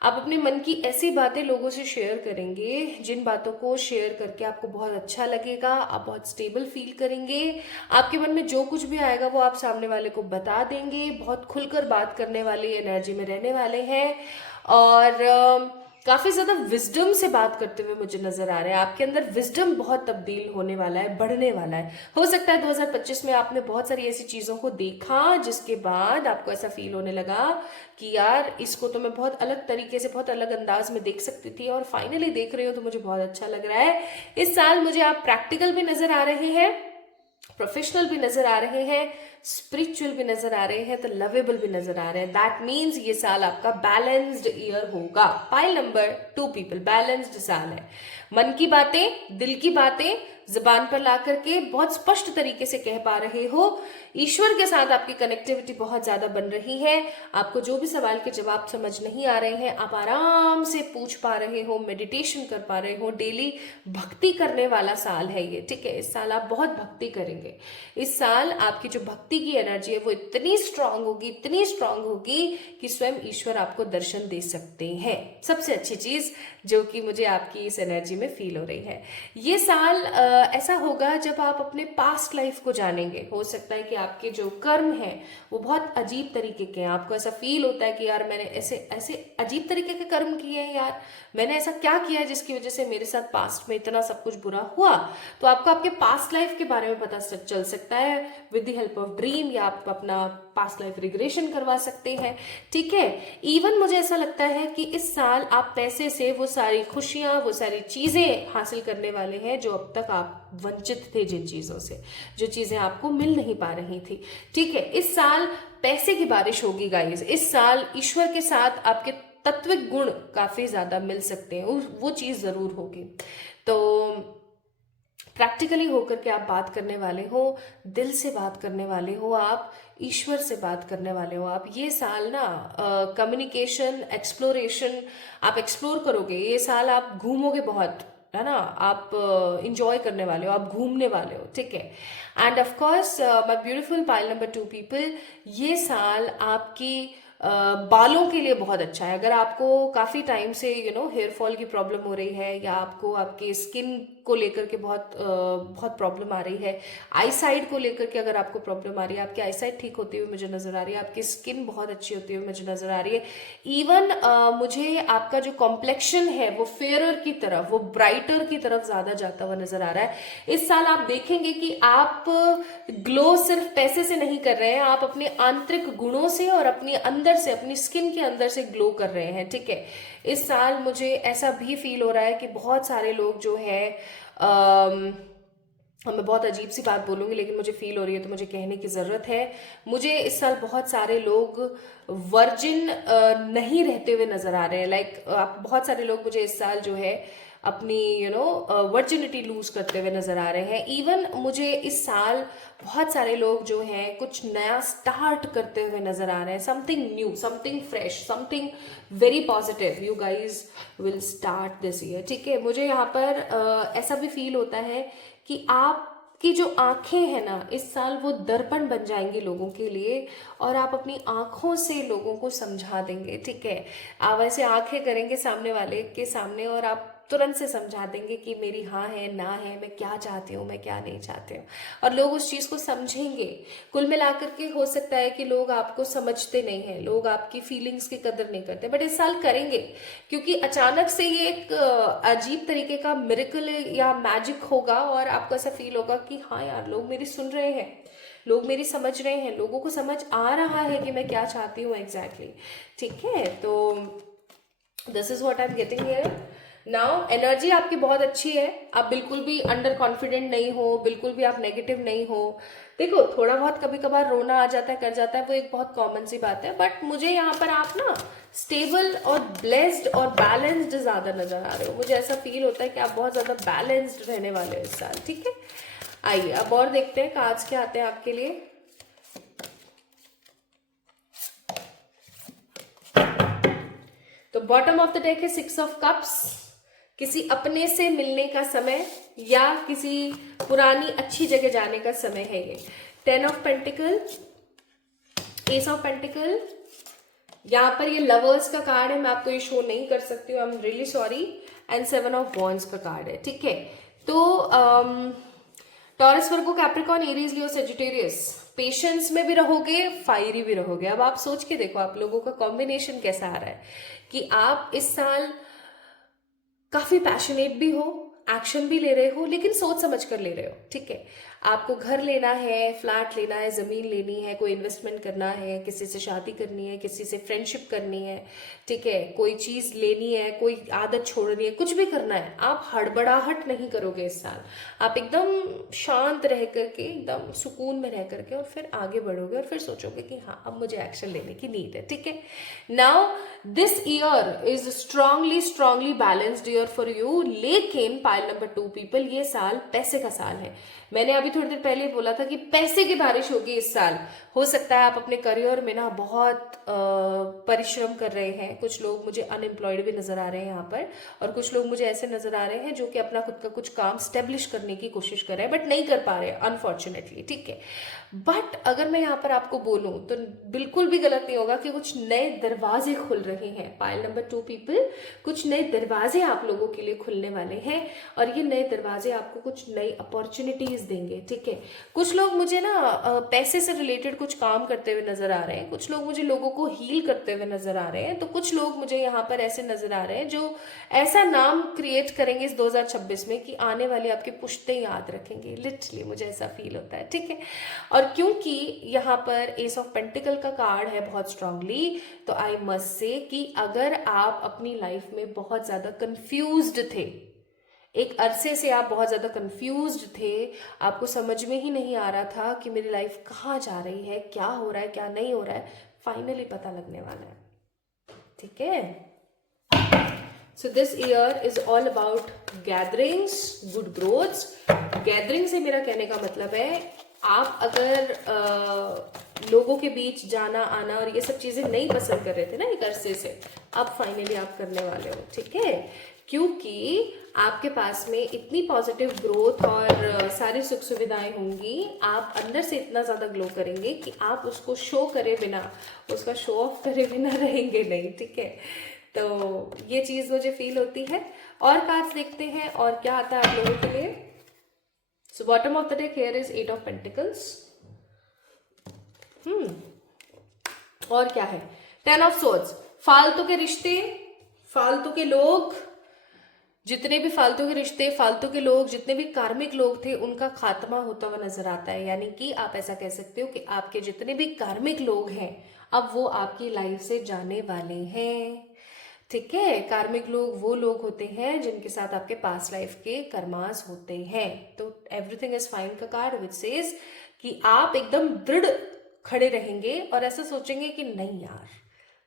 आप अपने मन की ऐसी बातें लोगों से शेयर करेंगे जिन बातों को शेयर करके आपको बहुत अच्छा लगेगा. आप बहुत स्टेबल फील करेंगे. आपके मन में जो कुछ भी आएगा वो आप सामने वाले को बता देंगे. बहुत खुलकर बात करने वाली एनर्जी में रहने वाले हैं और काफ़ी ज़्यादा विजडम से बात करते हुए मुझे नज़र आ रहे हैं. आपके अंदर विजडम बहुत तब्दील होने वाला है, बढ़ने वाला है. हो सकता है 2025 में आपने बहुत सारी ऐसी चीज़ों को देखा जिसके बाद आपको ऐसा फील होने लगा कि यार इसको तो मैं बहुत अलग तरीके से, बहुत अलग अंदाज में देख सकती थी और फाइनली देख रही हो तो मुझे बहुत अच्छा लग रहा है. इस साल मुझे आप प्रैक्टिकल भी नज़र आ रहे हैं, प्रोफेशनल भी नजर आ रहे हैं, स्पिरिचुअल भी नजर आ रहे हैं, तो लवेबल भी नजर आ रहे हैं. दैट मीन्स ये साल आपका बैलेंस्ड ईयर होगा. पाइल नंबर 2 पीपल, बैलेंस्ड साल है. मन की बातें, दिल की बातें जुबान पर ला करके बहुत स्पष्ट तरीके से कह पा रहे हो. ईश्वर के साथ आपकी कनेक्टिविटी बहुत ज्यादा बन रही है. आपको जो भी सवाल के जवाब समझ नहीं आ रहे हैं आप आराम से पूछ पा रहे हो, मेडिटेशन कर पा रहे हो. डेली भक्ति करने वाला साल है ये, ठीक है. इस साल आप बहुत भक्ति करेंगे. इस साल आपकी जो भक्ति की एनर्जी है वो इतनी स्ट्रांग होगी, इतनी स्ट्रांग होगी कि स्वयं ईश्वर आपको दर्शन दे सकते हैं. सबसे अच्छी चीज जो कि मुझे आपकी इस एनर्जी में फील हो रही है. ये साल ऐसा होगा जब आप अपने पास्ट लाइफ को जानेंगे. हो सकता है कि आपके जो कर्म हैं वो बहुत अजीब तरीके के हैं. आपको ऐसा फील होता है कि यार मैंने ऐसे ऐसे अजीब तरीके के कर्म किए हैं, यार मैंने ऐसा क्या किया है जिसकी वजह से मेरे साथ पास्ट में इतना सब कुछ बुरा हुआ. तो आपको आपके पास्ट लाइफ के बारे में पता चल सकता है with the help of dream, या आप अपना पास्ट लाइफ रिग्रेशन करवा सकते हैं, ठीक है. इवन मुझे ऐसा लगता है कि इस साल आप पैसे से वो सारी खुशियां, वो सारी चीजें हासिल करने वाले हैं जो अब तक आप वंचित थे, जिन चीजों से, जो चीजें आपको मिल नहीं पा रही थी, ठीक है. इस साल पैसे की बारिश होगी गाइस. इस साल ईश्वर के साथ आपके तत्विक गुण काफी ज्यादा मिल सकते हैं, वो चीज जरूर होगी. तो प्रैक्टिकली होकर के आप बात करने वाले हो, दिल से बात करने वाले हो, आप ईश्वर से बात करने वाले हो. आप ये साल ना कम्युनिकेशन, एक्सप्लोरेशन, आप एक्सप्लोर करोगे. ये साल आप घूमोगे बहुत, है ना. आप इंजॉय करने वाले हो, आप घूमने वाले हो, ठीक है. End of course my beautiful pile number 2 people, ये साल आपकी बालों के लिए बहुत अच्छा है. अगर आपको काफ़ी टाइम से हेयर फॉल की प्रॉब्लम हो रही है, या आपको आपके स्किन को लेकर के बहुत प्रॉब्लम आ रही है, आई साइड को लेकर के अगर आपको प्रॉब्लम आ रही है, आपकी आई साइड ठीक होती हुई मुझे नज़र आ रही है, आपकी स्किन बहुत अच्छी होती हुई मुझे नज़र आ रही है. इवन मुझे आपका जो कॉम्प्लेक्शन है वो फेयरर की तरफ, वो ब्राइटर की तरफ ज़्यादा जाता हुआ नज़र आ रहा है. इस साल आप देखेंगे कि आप ग्लो सिर्फ पैसे से नहीं कर रहे हैं, आप अपने आंतरिक गुणों से और अपने अंदर से, अपनी स्किन के अंदर से ग्लो कर रहे हैं, ठीक है. इस साल मुझे ऐसा भी फील हो रहा है कि बहुत सारे लोग जो है मैं बहुत अजीब सी बात बोलूँगी लेकिन मुझे फील हो रही है तो मुझे कहने की ज़रूरत है. मुझे इस साल बहुत सारे लोग वर्जिन नहीं रहते हुए नज़र आ रहे हैं. लाइक आप बहुत सारे लोग मुझे इस साल जो है अपनी वर्जिनिटी लूज करते हुए नजर आ रहे हैं. इवन मुझे इस साल बहुत सारे लोग जो हैं कुछ नया स्टार्ट करते हुए नजर आ रहे हैं. Something new, something fresh, something very positive you guys will start this year, ठीक है. मुझे यहाँ पर ऐसा भी फील होता है कि आपकी जो आंखें हैं ना इस साल वो दर्पण बन जाएंगी लोगों के लिए, और आप अपनी आंखों से लोगों को समझा देंगे, ठीक है. आप ऐसे आंखें करेंगे सामने वाले के सामने और आप तुरंत से समझा देंगे कि मेरी हाँ है, ना है, मैं क्या चाहती हूँ, मैं क्या नहीं चाहती हूँ, और लोग उस चीज़ को समझेंगे. कुल मिलाकर के हो सकता है कि लोग आपको समझते नहीं हैं, लोग आपकी फीलिंग्स की कदर नहीं करते, बट इस साल करेंगे, क्योंकि अचानक से ये एक अजीब तरीके का मिरेकल या मैजिक होगा और आपको ऐसा फील होगा कि हाँ यार लोग मेरी सुन रहे हैं, लोग मेरी समझ रहे हैं, लोगों को समझ आ रहा है कि मैं क्या चाहती हूँ एग्जैक्टली, ठीक है. तो this is what I am getting here. Now energy आपकी बहुत अच्छी है, आप बिल्कुल भी अंडर कॉन्फिडेंट नहीं हो, बिल्कुल भी आप नेगेटिव नहीं हो। देखो थोड़ा बहुत कभी कभार रोना आ जाता है, कर जाता है, वो एक बहुत कॉमन सी बात है, बट मुझे यहाँ पर आप ना स्टेबल और ब्लेस्ड और बैलेंस्ड ज़्यादा नजर आ रहे हो। मुझे ऐसा फील होता है कि आप बहुत ज़्यादा बैलेंस्ड रहने वाले हो इस साल, ठीक है। आइए अब और देखते हैं कार्ड्स क्या आते हैं आपके लिए। तो बॉटम ऑफ द डेक है 6 ऑफ कप्स, किसी अपने से मिलने का समय या किसी पुरानी अच्छी जगह जाने का समय है ये। 10 of pentacle, S of pentacle, यहाँ पर ये लवर्स का कार्ड है, मैं आपको ये शो नहीं कर सकती हूँ, I am really sorry. And 7 of wands का कार्ड है, ठीक है। तो टॉरस, वर्गो, कैप्रिकॉर्न, एरीज, लियो, सेजिटेरियस, पेशेंस में भी रहोगे, फायरी भी रहोगे। अब आप सोच के देखो आप लोगों का कॉम्बिनेशन कैसा आ रहा है कि आप इस साल काफी पैशनेट भी हो, एक्शन भी ले रहे हो, लेकिन सोच समझ कर ले रहे हो, ठीक है। आपको घर लेना है, फ्लैट लेना है, जमीन लेनी है, कोई इन्वेस्टमेंट करना है, किसी से शादी करनी है, किसी से फ्रेंडशिप करनी है, ठीक है, कोई चीज लेनी है, कोई आदत छोड़नी है, कुछ भी करना है, आप हड़बड़ाहट नहीं करोगे इस साल। आप एकदम शांत रह करके, एकदम सुकून में रह करके और फिर आगे बढ़ोगे और फिर सोचोगे कि हाँ अब मुझे एक्शन लेने की नीड है, ठीक है। Now this year is strongly balanced year for you, लेकिन पाइल नंबर 2 पीपल, ये साल पैसे का साल है। मैंने अभी थोड़ी देर पहले बोला था कि पैसे की बारिश होगी इस साल। हो सकता है आप अपने करियर में ना बहुत परिश्रम कर रहे हैं, कुछ लोग मुझे अनएम्प्लॉयड भी नजर आ रहे हैं यहाँ पर, और कुछ लोग मुझे ऐसे नजर आ रहे हैं जो कि अपना खुद का कुछ काम स्टेब्लिश करने की कोशिश कर रहे हैं बट नहीं कर पा रहे अनफॉर्चुनेटली, ठीक है। बट अगर मैं यहाँ पर आपको बोलूं तो बिल्कुल भी गलत नहीं होगा कि कुछ नए दरवाजे खुल रहे हैं। पाइल नंबर 2 पीपल, कुछ नए दरवाजे आप लोगों के लिए खुलने वाले हैं और ये नए दरवाजे आपको कुछ नई अपॉर्चुनिटीज देंगे, ठीक है। कुछ लोग मुझे ना पैसे से रिलेटेड कुछ काम करते हुए नजर आ रहे हैं, कुछ लोग मुझे लोगों को हील करते हुए नजर आ रहे हैं, तो कुछ लोग मुझे यहाँ पर ऐसे नजर आ रहे हैं जो ऐसा नाम क्रिएट करेंगे इस 2026 में कि आने वाली आपकी पुश्तें याद रखेंगे। लिटरली मुझे ऐसा फील होता है, ठीक है। और क्योंकि यहाँ पर एस ऑफ पेंटिकल का कार्ड है बहुत स्ट्रांगली, तो आई मस्ट से कि अगर आप अपनी लाइफ में बहुत ज्यादा कंफ्यूज्ड थे, एक अरसे से आप बहुत ज़्यादा कंफ्यूज्ड थे, आपको समझ में ही नहीं आ रहा था कि मेरी लाइफ कहाँ जा रही है, क्या हो रहा है, क्या नहीं हो रहा है, फाइनली पता लगने वाला है, ठीक है। So this year is all about gatherings, good growths. Gathering से मेरा कहने का मतलब है आप अगर लोगों के बीच जाना आना और ये सब चीज़ें नहीं पसंद कर रहे थे ना एक अरसे से, अब फाइनली आप करने वाले हो, ठीक है। क्योंकि आपके पास में इतनी पॉजिटिव ग्रोथ और सारी सुख सुविधाएं होंगी, आप अंदर से इतना ज़्यादा ग्लो करेंगे कि आप उसको शो करे बिना, उसका शो ऑफ करे बिना रहेंगे नहीं, ठीक है। तो ये चीज़ मुझे फील होती है। और कार्ड्स देखते हैं और क्या आता है आप लोगों के लिए। So bottom of the deck here is 8 of pentacles. और क्या है, 10 ऑफ सोर्ड्स। फालतू के रिश्ते, फालतू के लोग, जितने भी फालतू के रिश्ते, फालतू के लोग, जितने भी कार्मिक लोग थे, उनका खात्मा होता हुआ नजर आता है। यानी कि आप ऐसा कह सकते हो कि आपके जितने भी कार्मिक लोग हैं अब वो आपकी लाइफ से जाने वाले हैं, ठीक है। कार्मिक लोग वो लोग होते हैं जिनके साथ आपके पास्ट लाइफ के कर्मास होते हैं। तो एवरीथिंग इज फाइन का कार्ड विच सेज कि आप एकदम दृढ़ खड़े रहेंगे और ऐसा सोचेंगे कि नहीं यार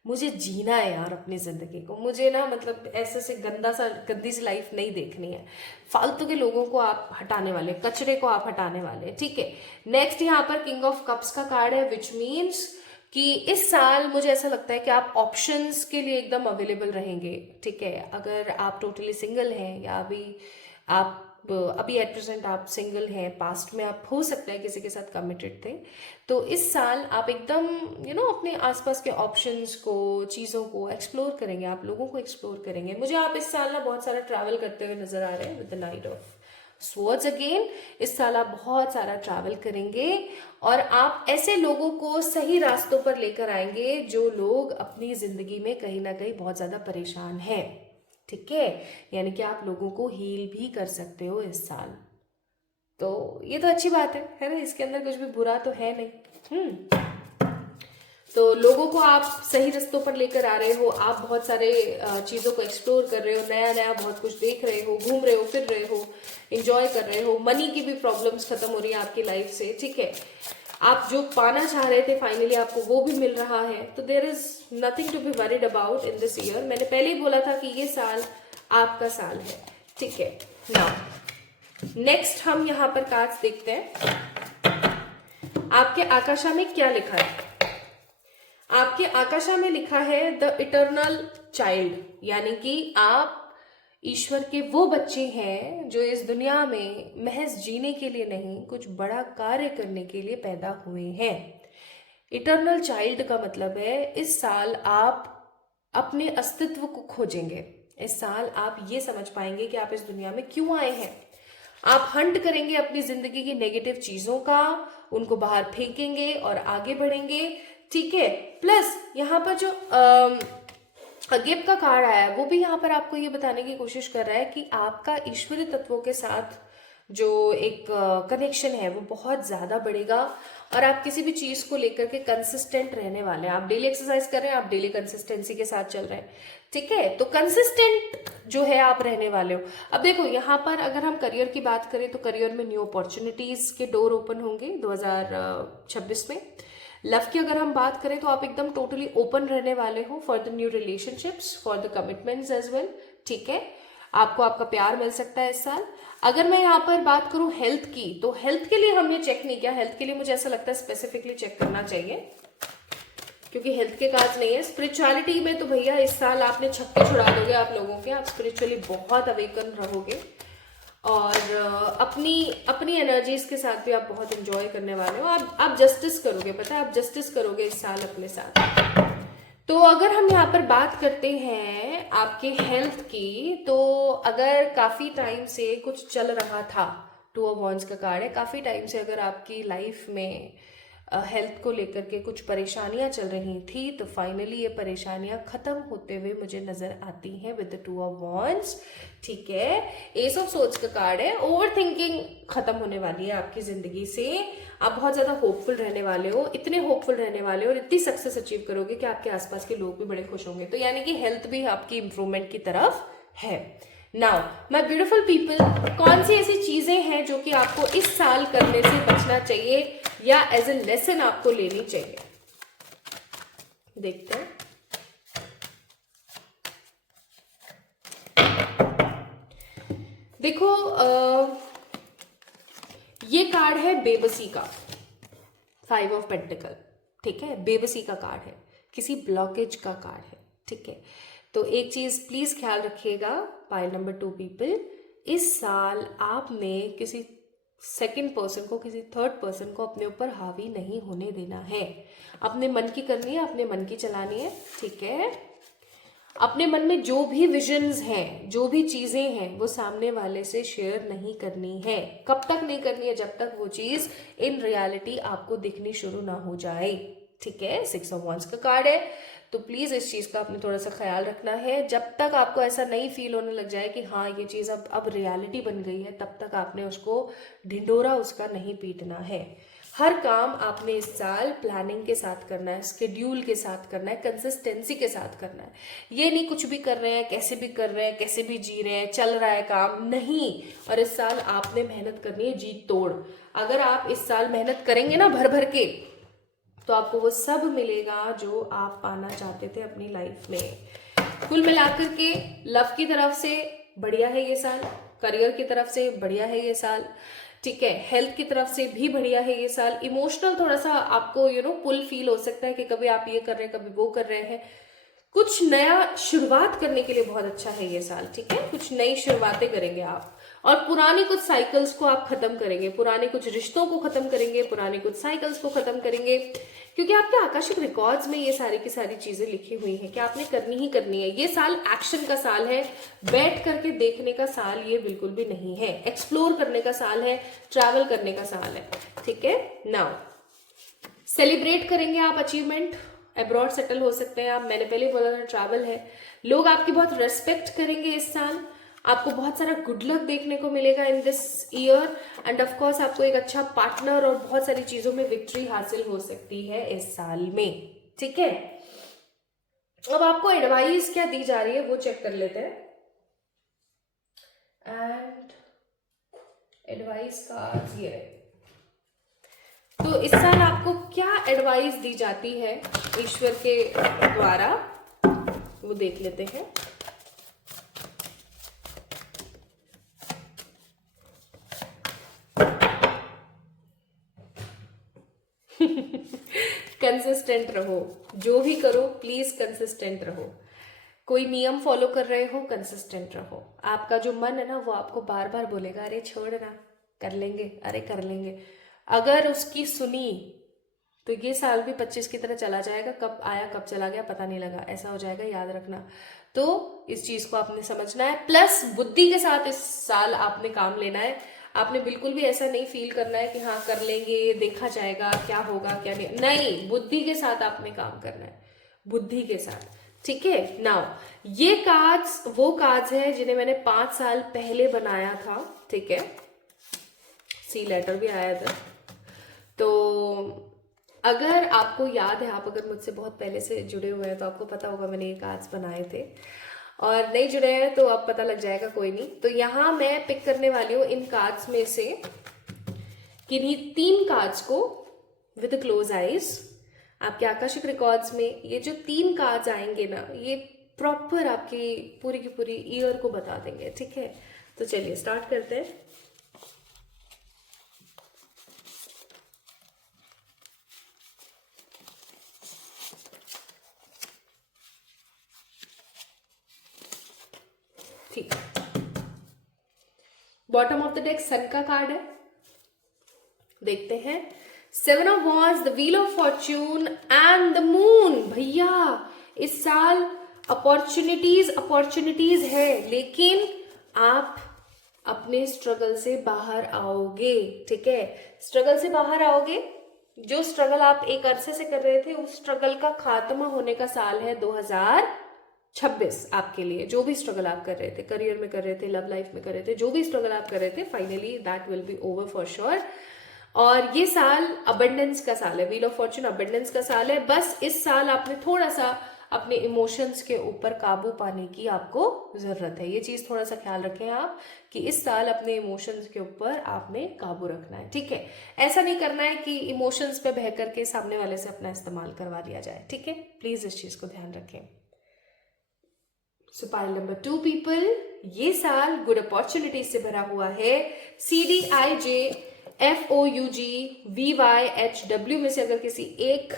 मुझे जीना है यार अपनी जिंदगी को, मुझे ना मतलब ऐसे से गंदी सी लाइफ नहीं देखनी है। फालतू के लोगों को आप हटाने वाले, कचरे को आप हटाने वाले, ठीक है। नेक्स्ट यहाँ पर किंग ऑफ कप्स का कार्ड है विच मीन्स कि इस साल मुझे ऐसा लगता है कि आप ऑप्शंस के लिए एकदम अवेलेबल रहेंगे, ठीक है। अगर आप टोटली सिंगल हैं या अभी एट प्रेजेंट आप सिंगल हैं, पास्ट में आप हो सकता है किसी के साथ कमिटेड थे, तो इस साल आप एकदम अपने आसपास के ऑप्शंस को, चीज़ों को एक्सप्लोर करेंगे, आप लोगों को एक्सप्लोर करेंगे। मुझे आप इस साल ना बहुत सारा ट्रैवल करते हुए नजर आ रहे हैं with the night of swords again. इस साल आप बहुत सारा ट्रैवल करेंगे और आप ऐसे लोगों को सही रास्तों पर लेकर आएंगे जो लोग अपनी जिंदगी में कहीं ना कहीं बहुत ज्यादा परेशान हैं, ठीक है। यानी कि आप लोगों को हील भी कर सकते हो इस साल, तो ये तो अच्छी बात है ना, इसके अंदर कुछ भी बुरा तो है नहीं। तो लोगों को आप सही रास्तों पर लेकर आ रहे हो, आप बहुत सारे चीज़ों को एक्सप्लोर कर रहे हो, नया नया बहुत कुछ देख रहे हो, घूम रहे हो, फिर रहे हो, इंजॉय कर रहे हो, मनी की भी प्रॉब्लम्स खत्म हो रही है आपकी लाइफ से, ठीक है। आप जो पाना चाह रहे थे फाइनली आपको वो भी मिल रहा है, तो there is nothing to be worried about in this year. मैंने पहले ही बोला था कि ये साल आपका साल है, ठीक है। नाउ नेक्स्ट हम यहाँ पर कार्ड्स देखते हैं। आपके आकाशा में क्या लिखा है? आपके आकाशा में लिखा है द इटर्नल चाइल्ड, यानी कि आप ईश्वर के वो बच्चे हैं जो इस दुनिया में महज जीने के लिए नहीं, कुछ बड़ा कार्य करने के लिए पैदा हुए हैं। इटर्नल चाइल्ड का मतलब है इस साल आप अपने अस्तित्व को खोजेंगे। इस साल आप ये समझ पाएंगे कि आप इस दुनिया में क्यों आए हैं। आप हंट करेंगे अपनी जिंदगी की नेगेटिव चीजों का, उनको बाहर फेंकेंगे और आगे बढ़ेंगे, ठीक है। प्लस यहाँ पर जो गिफ्ट का कार्ड आया है वो भी यहाँ पर आपको ये बताने की कोशिश कर रहा है कि आपका ईश्वरीय तत्वों के साथ जो एक कनेक्शन है वो बहुत ज़्यादा बढ़ेगा और आप किसी भी चीज़ को लेकर के कंसिस्टेंट रहने वाले हैं। आप डेली एक्सरसाइज कर रहे हैं, आप डेली कंसिस्टेंसी के साथ चल रहे हैं, ठीक है। तो कंसिस्टेंट जो है आप रहने वाले हो। अब देखो यहाँ पर अगर हम करियर की बात करें तो करियर में न्यू अपॉर्चुनिटीज़ के डोर ओपन होंगे 2026 में। लव की अगर हम बात करें तो आप एकदम टोटली ओपन रहने वाले हो for the new relationships, for the commitments as well, ठीक है। आपको आपका प्यार मिल सकता है इस साल। अगर मैं यहाँ पर बात करूँ हेल्थ की, तो हेल्थ के लिए हमने चेक नहीं किया। हेल्थ के लिए मुझे ऐसा लगता है स्पेसिफिकली चेक करना चाहिए क्योंकि हेल्थ के कार्ड्स नहीं है। स्पिरिचुअलिटी में तो भैया इस साल आपने छक्के छुड़ा दोगे आप लोगों के। आप स्पिरिचुअली बहुत अवेकन रहोगे और अपनी एनर्जीज के साथ भी आप बहुत एंजॉय करने वाले हो। आप जस्टिस करोगे, पता है, आप जस्टिस करोगे इस साल अपने साथ। तो अगर हम यहाँ पर बात करते हैं आपके हेल्थ की, तो अगर काफ़ी टाइम से कुछ चल रहा था, 2 ऑफ वॉन्ड्स का कार्ड है, काफ़ी टाइम से अगर आपकी लाइफ में हेल्थ को लेकर के कुछ परेशानियां चल रही थी, तो फाइनली ये परेशानियां खत्म होते हुए मुझे नजर आती हैं विद द 2 ऑफ वॉन्ड्स, ठीक है। एस ऑफ सोर्ड्स का कार्ड है। ओवर थिंकिंग खत्म होने वाली है आपकी जिंदगी से। आप बहुत ज्यादा होपफुल रहने वाले हो, इतने होपफुल रहने वाले हो और इतनी सक्सेस अचीव करोगे कि आपके आसपास के लोग भी बड़े खुश होंगे। तो यानी कि हेल्थ भी आपकी इंप्रूवमेंट की तरफ है। नाउ माय ब्यूटीफुल पीपल, कौन सी ऐसी चीजें हैं जो कि आपको इस साल करने से बचना चाहिए या एज ए लेसन आपको लेनी चाहिए, देखते हैं। देखो ये कार्ड है बेबसी का, 5 ऑफ पेंटिकल, ठीक है। बेबसी का कार्ड है, किसी ब्लॉकेज का कार्ड है, ठीक है। तो एक चीज प्लीज ख्याल रखिएगा पाइल नंबर 2 पीपल, इस साल आपने किसी सेकंड पर्सन को, किसी थर्ड पर्सन को अपने ऊपर हावी नहीं होने देना है। अपने मन की करनी है, अपने मन की चलानी है, ठीक है। अपने मन में जो भी विजन्स हैं, जो भी चीजें हैं, वो सामने वाले से शेयर नहीं करनी है। कब तक नहीं करनी है? जब तक वो चीज इन रियलिटी आपको दिखनी शुरू ना हो जाए, ठीक है। 6 ऑफ वॉन्ड्स का कार्ड है, तो प्लीज इस चीज का आपने थोड़ा सा ख्याल रखना है। जब तक आपको ऐसा नहीं फील होने लग जाए कि हाँ ये चीज अब रियलिटी बन गई है, तब तक आपने उसको ढिंडोरा उसका नहीं पीटना है। हर काम आपने इस साल प्लानिंग के साथ करना है, स्केड्यूल के साथ करना है, कंसिस्टेंसी के साथ करना है। ये नहीं कुछ भी कर रहे हैं, कैसे भी कर रहे हैं, कैसे भी जी रहे हैं, चल रहा है काम, नहीं। और इस साल आपने मेहनत करनी है जी तोड़। अगर आप इस साल मेहनत करेंगे ना भर भर के, तो आपको वो सब मिलेगा जो आप पाना चाहते थे अपनी लाइफ में। कुल मिलाकर के लव की तरफ से बढ़िया है ये साल, करियर की तरफ से बढ़िया है ये साल, ठीक है। हेल्थ की तरफ से भी बढ़िया है ये साल। इमोशनल थोड़ा सा आपको पुल फील हो सकता है कि कभी आप ये कर रहे हैं, कभी वो कर रहे हैं। कुछ नया शुरुआत करने के लिए बहुत अच्छा है ये साल, ठीक है। कुछ नई शुरुआतें करेंगे आप और पुरानी कुछ साइकिल्स को आप खत्म करेंगे, पुराने कुछ रिश्तों को खत्म करेंगे, पुराने कुछ साइकिल्स को खत्म करेंगे, क्योंकि आपके आकाशिक रिकॉर्ड्स में ये सारी की सारी चीजें लिखी हुई हैं कि आपने करनी ही करनी है। ये साल एक्शन का साल है, बैठ करके देखने का साल ये बिल्कुल भी नहीं है। एक्सप्लोर करने का साल है, ट्रैवल करने का साल है, ठीक है। नाउ सेलिब्रेट करेंगे आप अचीवमेंट, अब्रॉड सेटल हो सकते हैं आप, मैंने पहले बोला था ट्रैवल है। लोग आपकी बहुत रेस्पेक्ट करेंगे इस साल, आपको बहुत सारा गुड लक देखने को मिलेगा इन this year, end of course आपको एक अच्छा पार्टनर और बहुत सारी चीजों में विक्ट्री हासिल हो सकती है इस साल में, ठीक है, अब आपको एडवाइस क्या दी जा रही है वो चेक कर लेते हैं। एंड एडवाइस का ये है, तो इस साल आपको क्या एडवाइस दी जाती है ईश्वर के द्वारा, वो देख लेते हैं। कंसिस्टेंट रहो, जो भी करो प्लीज कंसिस्टेंट रहो। कोई नियम फॉलो कर रहे हो, कंसिस्टेंट रहो। आपका जो मन है ना वो आपको बार बार बोलेगा अरे छोड़ ना, कर लेंगे, अरे कर लेंगे। अगर उसकी सुनी तो ये साल भी 25 की तरह चला जाएगा, कब आया कब चला गया पता नहीं लगा, ऐसा हो जाएगा, याद रखना। तो इस चीज को आपने समझना है, प्लस बुद्धि के साथ इस साल आपने काम लेना है। आपने बिल्कुल भी ऐसा नहीं फील करना है कि हाँ कर लेंगे, देखा जाएगा क्या होगा क्या नहीं, बुद्धि के साथ आपने काम करना है, बुद्धि के साथ, ठीक है। नाउ ये कार्ड्स वो कार्ड्स है जिन्हें मैंने 5 साल पहले बनाया था, ठीक है, सी लेटर भी आया था। तो अगर आपको याद है, आप अगर मुझसे बहुत पहले से जुड़े हुए हैं तो आपको पता होगा मैंने ये कार्ड्स बनाए थे, और नहीं जुड़े हैं तो अब पता लग जाएगा, कोई नहीं। तो यहाँ मैं पिक करने वाली हूँ इन कार्ड्स में से किन्हीं 3 कार्ड्स को विद क्लोज आइज। आपके आकाशिक रिकॉर्ड्स में ये जो 3 कार्ड्स आएंगे ना, ये प्रॉपर आपकी पूरी की पूरी ईयर को बता देंगे, ठीक है। तो चलिए स्टार्ट करते हैं। ठीक, बॉटम ऑफ द डेक सन का कार्ड है, देखते हैं। 7 of wands, the wheel of Fortune and the moon. भैया इस साल अपॉर्चुनिटीज है, लेकिन आप अपने स्ट्रगल से बाहर आओगे, ठीक है। स्ट्रगल से बाहर आओगे, जो स्ट्रगल आप एक अरसे से कर रहे थे उस स्ट्रगल का खात्मा होने का साल है 2026 आपके लिए। जो भी स्ट्रगल आप कर रहे थे, करियर में कर रहे थे, लव लाइफ में कर रहे थे, जो भी स्ट्रगल आप कर रहे थे, finally that will be over for sure. और ये साल अबंडेंस का साल है, व्हील ऑफ फॉर्च्यून अबंडेंस का साल है। बस इस साल आपने थोड़ा सा अपने इमोशंस के ऊपर काबू पाने की आपको जरूरत है। ये चीज थोड़ा सा ख्याल रखें आप कि इस साल अपने इमोशंस के ऊपर आपने काबू रखना है, ठीक है। ऐसा नहीं करना है कि इमोशंस पे बह करके सामने वाले से अपना इस्तेमाल करवा लिया जाए, ठीक है। प्लीज इस चीज को ध्यान रखें। सो पाइल नंबर 2 पीपल, ये साल गुड अपॉर्चुनिटीज से भरा हुआ है। CDIJFOUGVYHW में से अगर किसी एक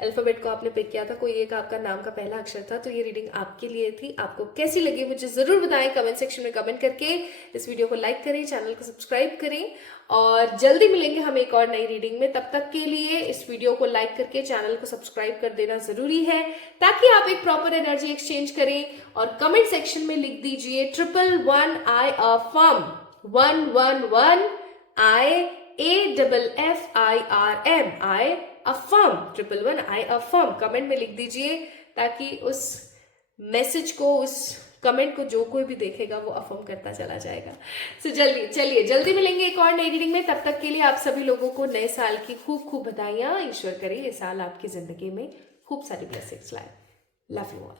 अल्फाबेट को आपने पिक किया था, कोई एक आपका नाम का पहला अक्षर था, तो ये रीडिंग आपके लिए थी। आपको कैसी लगी मुझे जरूर बताएं कमेंट सेक्शन में कमेंट करके। इस वीडियो को लाइक करें, चैनल को सब्सक्राइब करें, और जल्दी मिलेंगे हम एक और नई रीडिंग में। तब तक के लिए इस वीडियो को लाइक करके चैनल को सब्सक्राइब कर देना जरूरी है, ताकि आप एक प्रॉपर एनर्जी एक्सचेंज करें। और कमेंट सेक्शन में लिख दीजिए 111 I affirm, 111 IAFFIRM, I affirm, 111 I affirm comment में लिख दीजिए, ताकि उस मैसेज को, उस कमेंट को जो कोई भी देखेगा वो अफर्म करता चला जाएगा। सो चलिए जल्दी मिलेंगे एक और नई रीडिंग में। तब तक के लिए आप सभी लोगों को नए साल की खूब खूब बधाइयां। ईश्वर करे ये साल आपकी जिंदगी में खूब सारी ब्लेसिंग्स लाए। Love you all.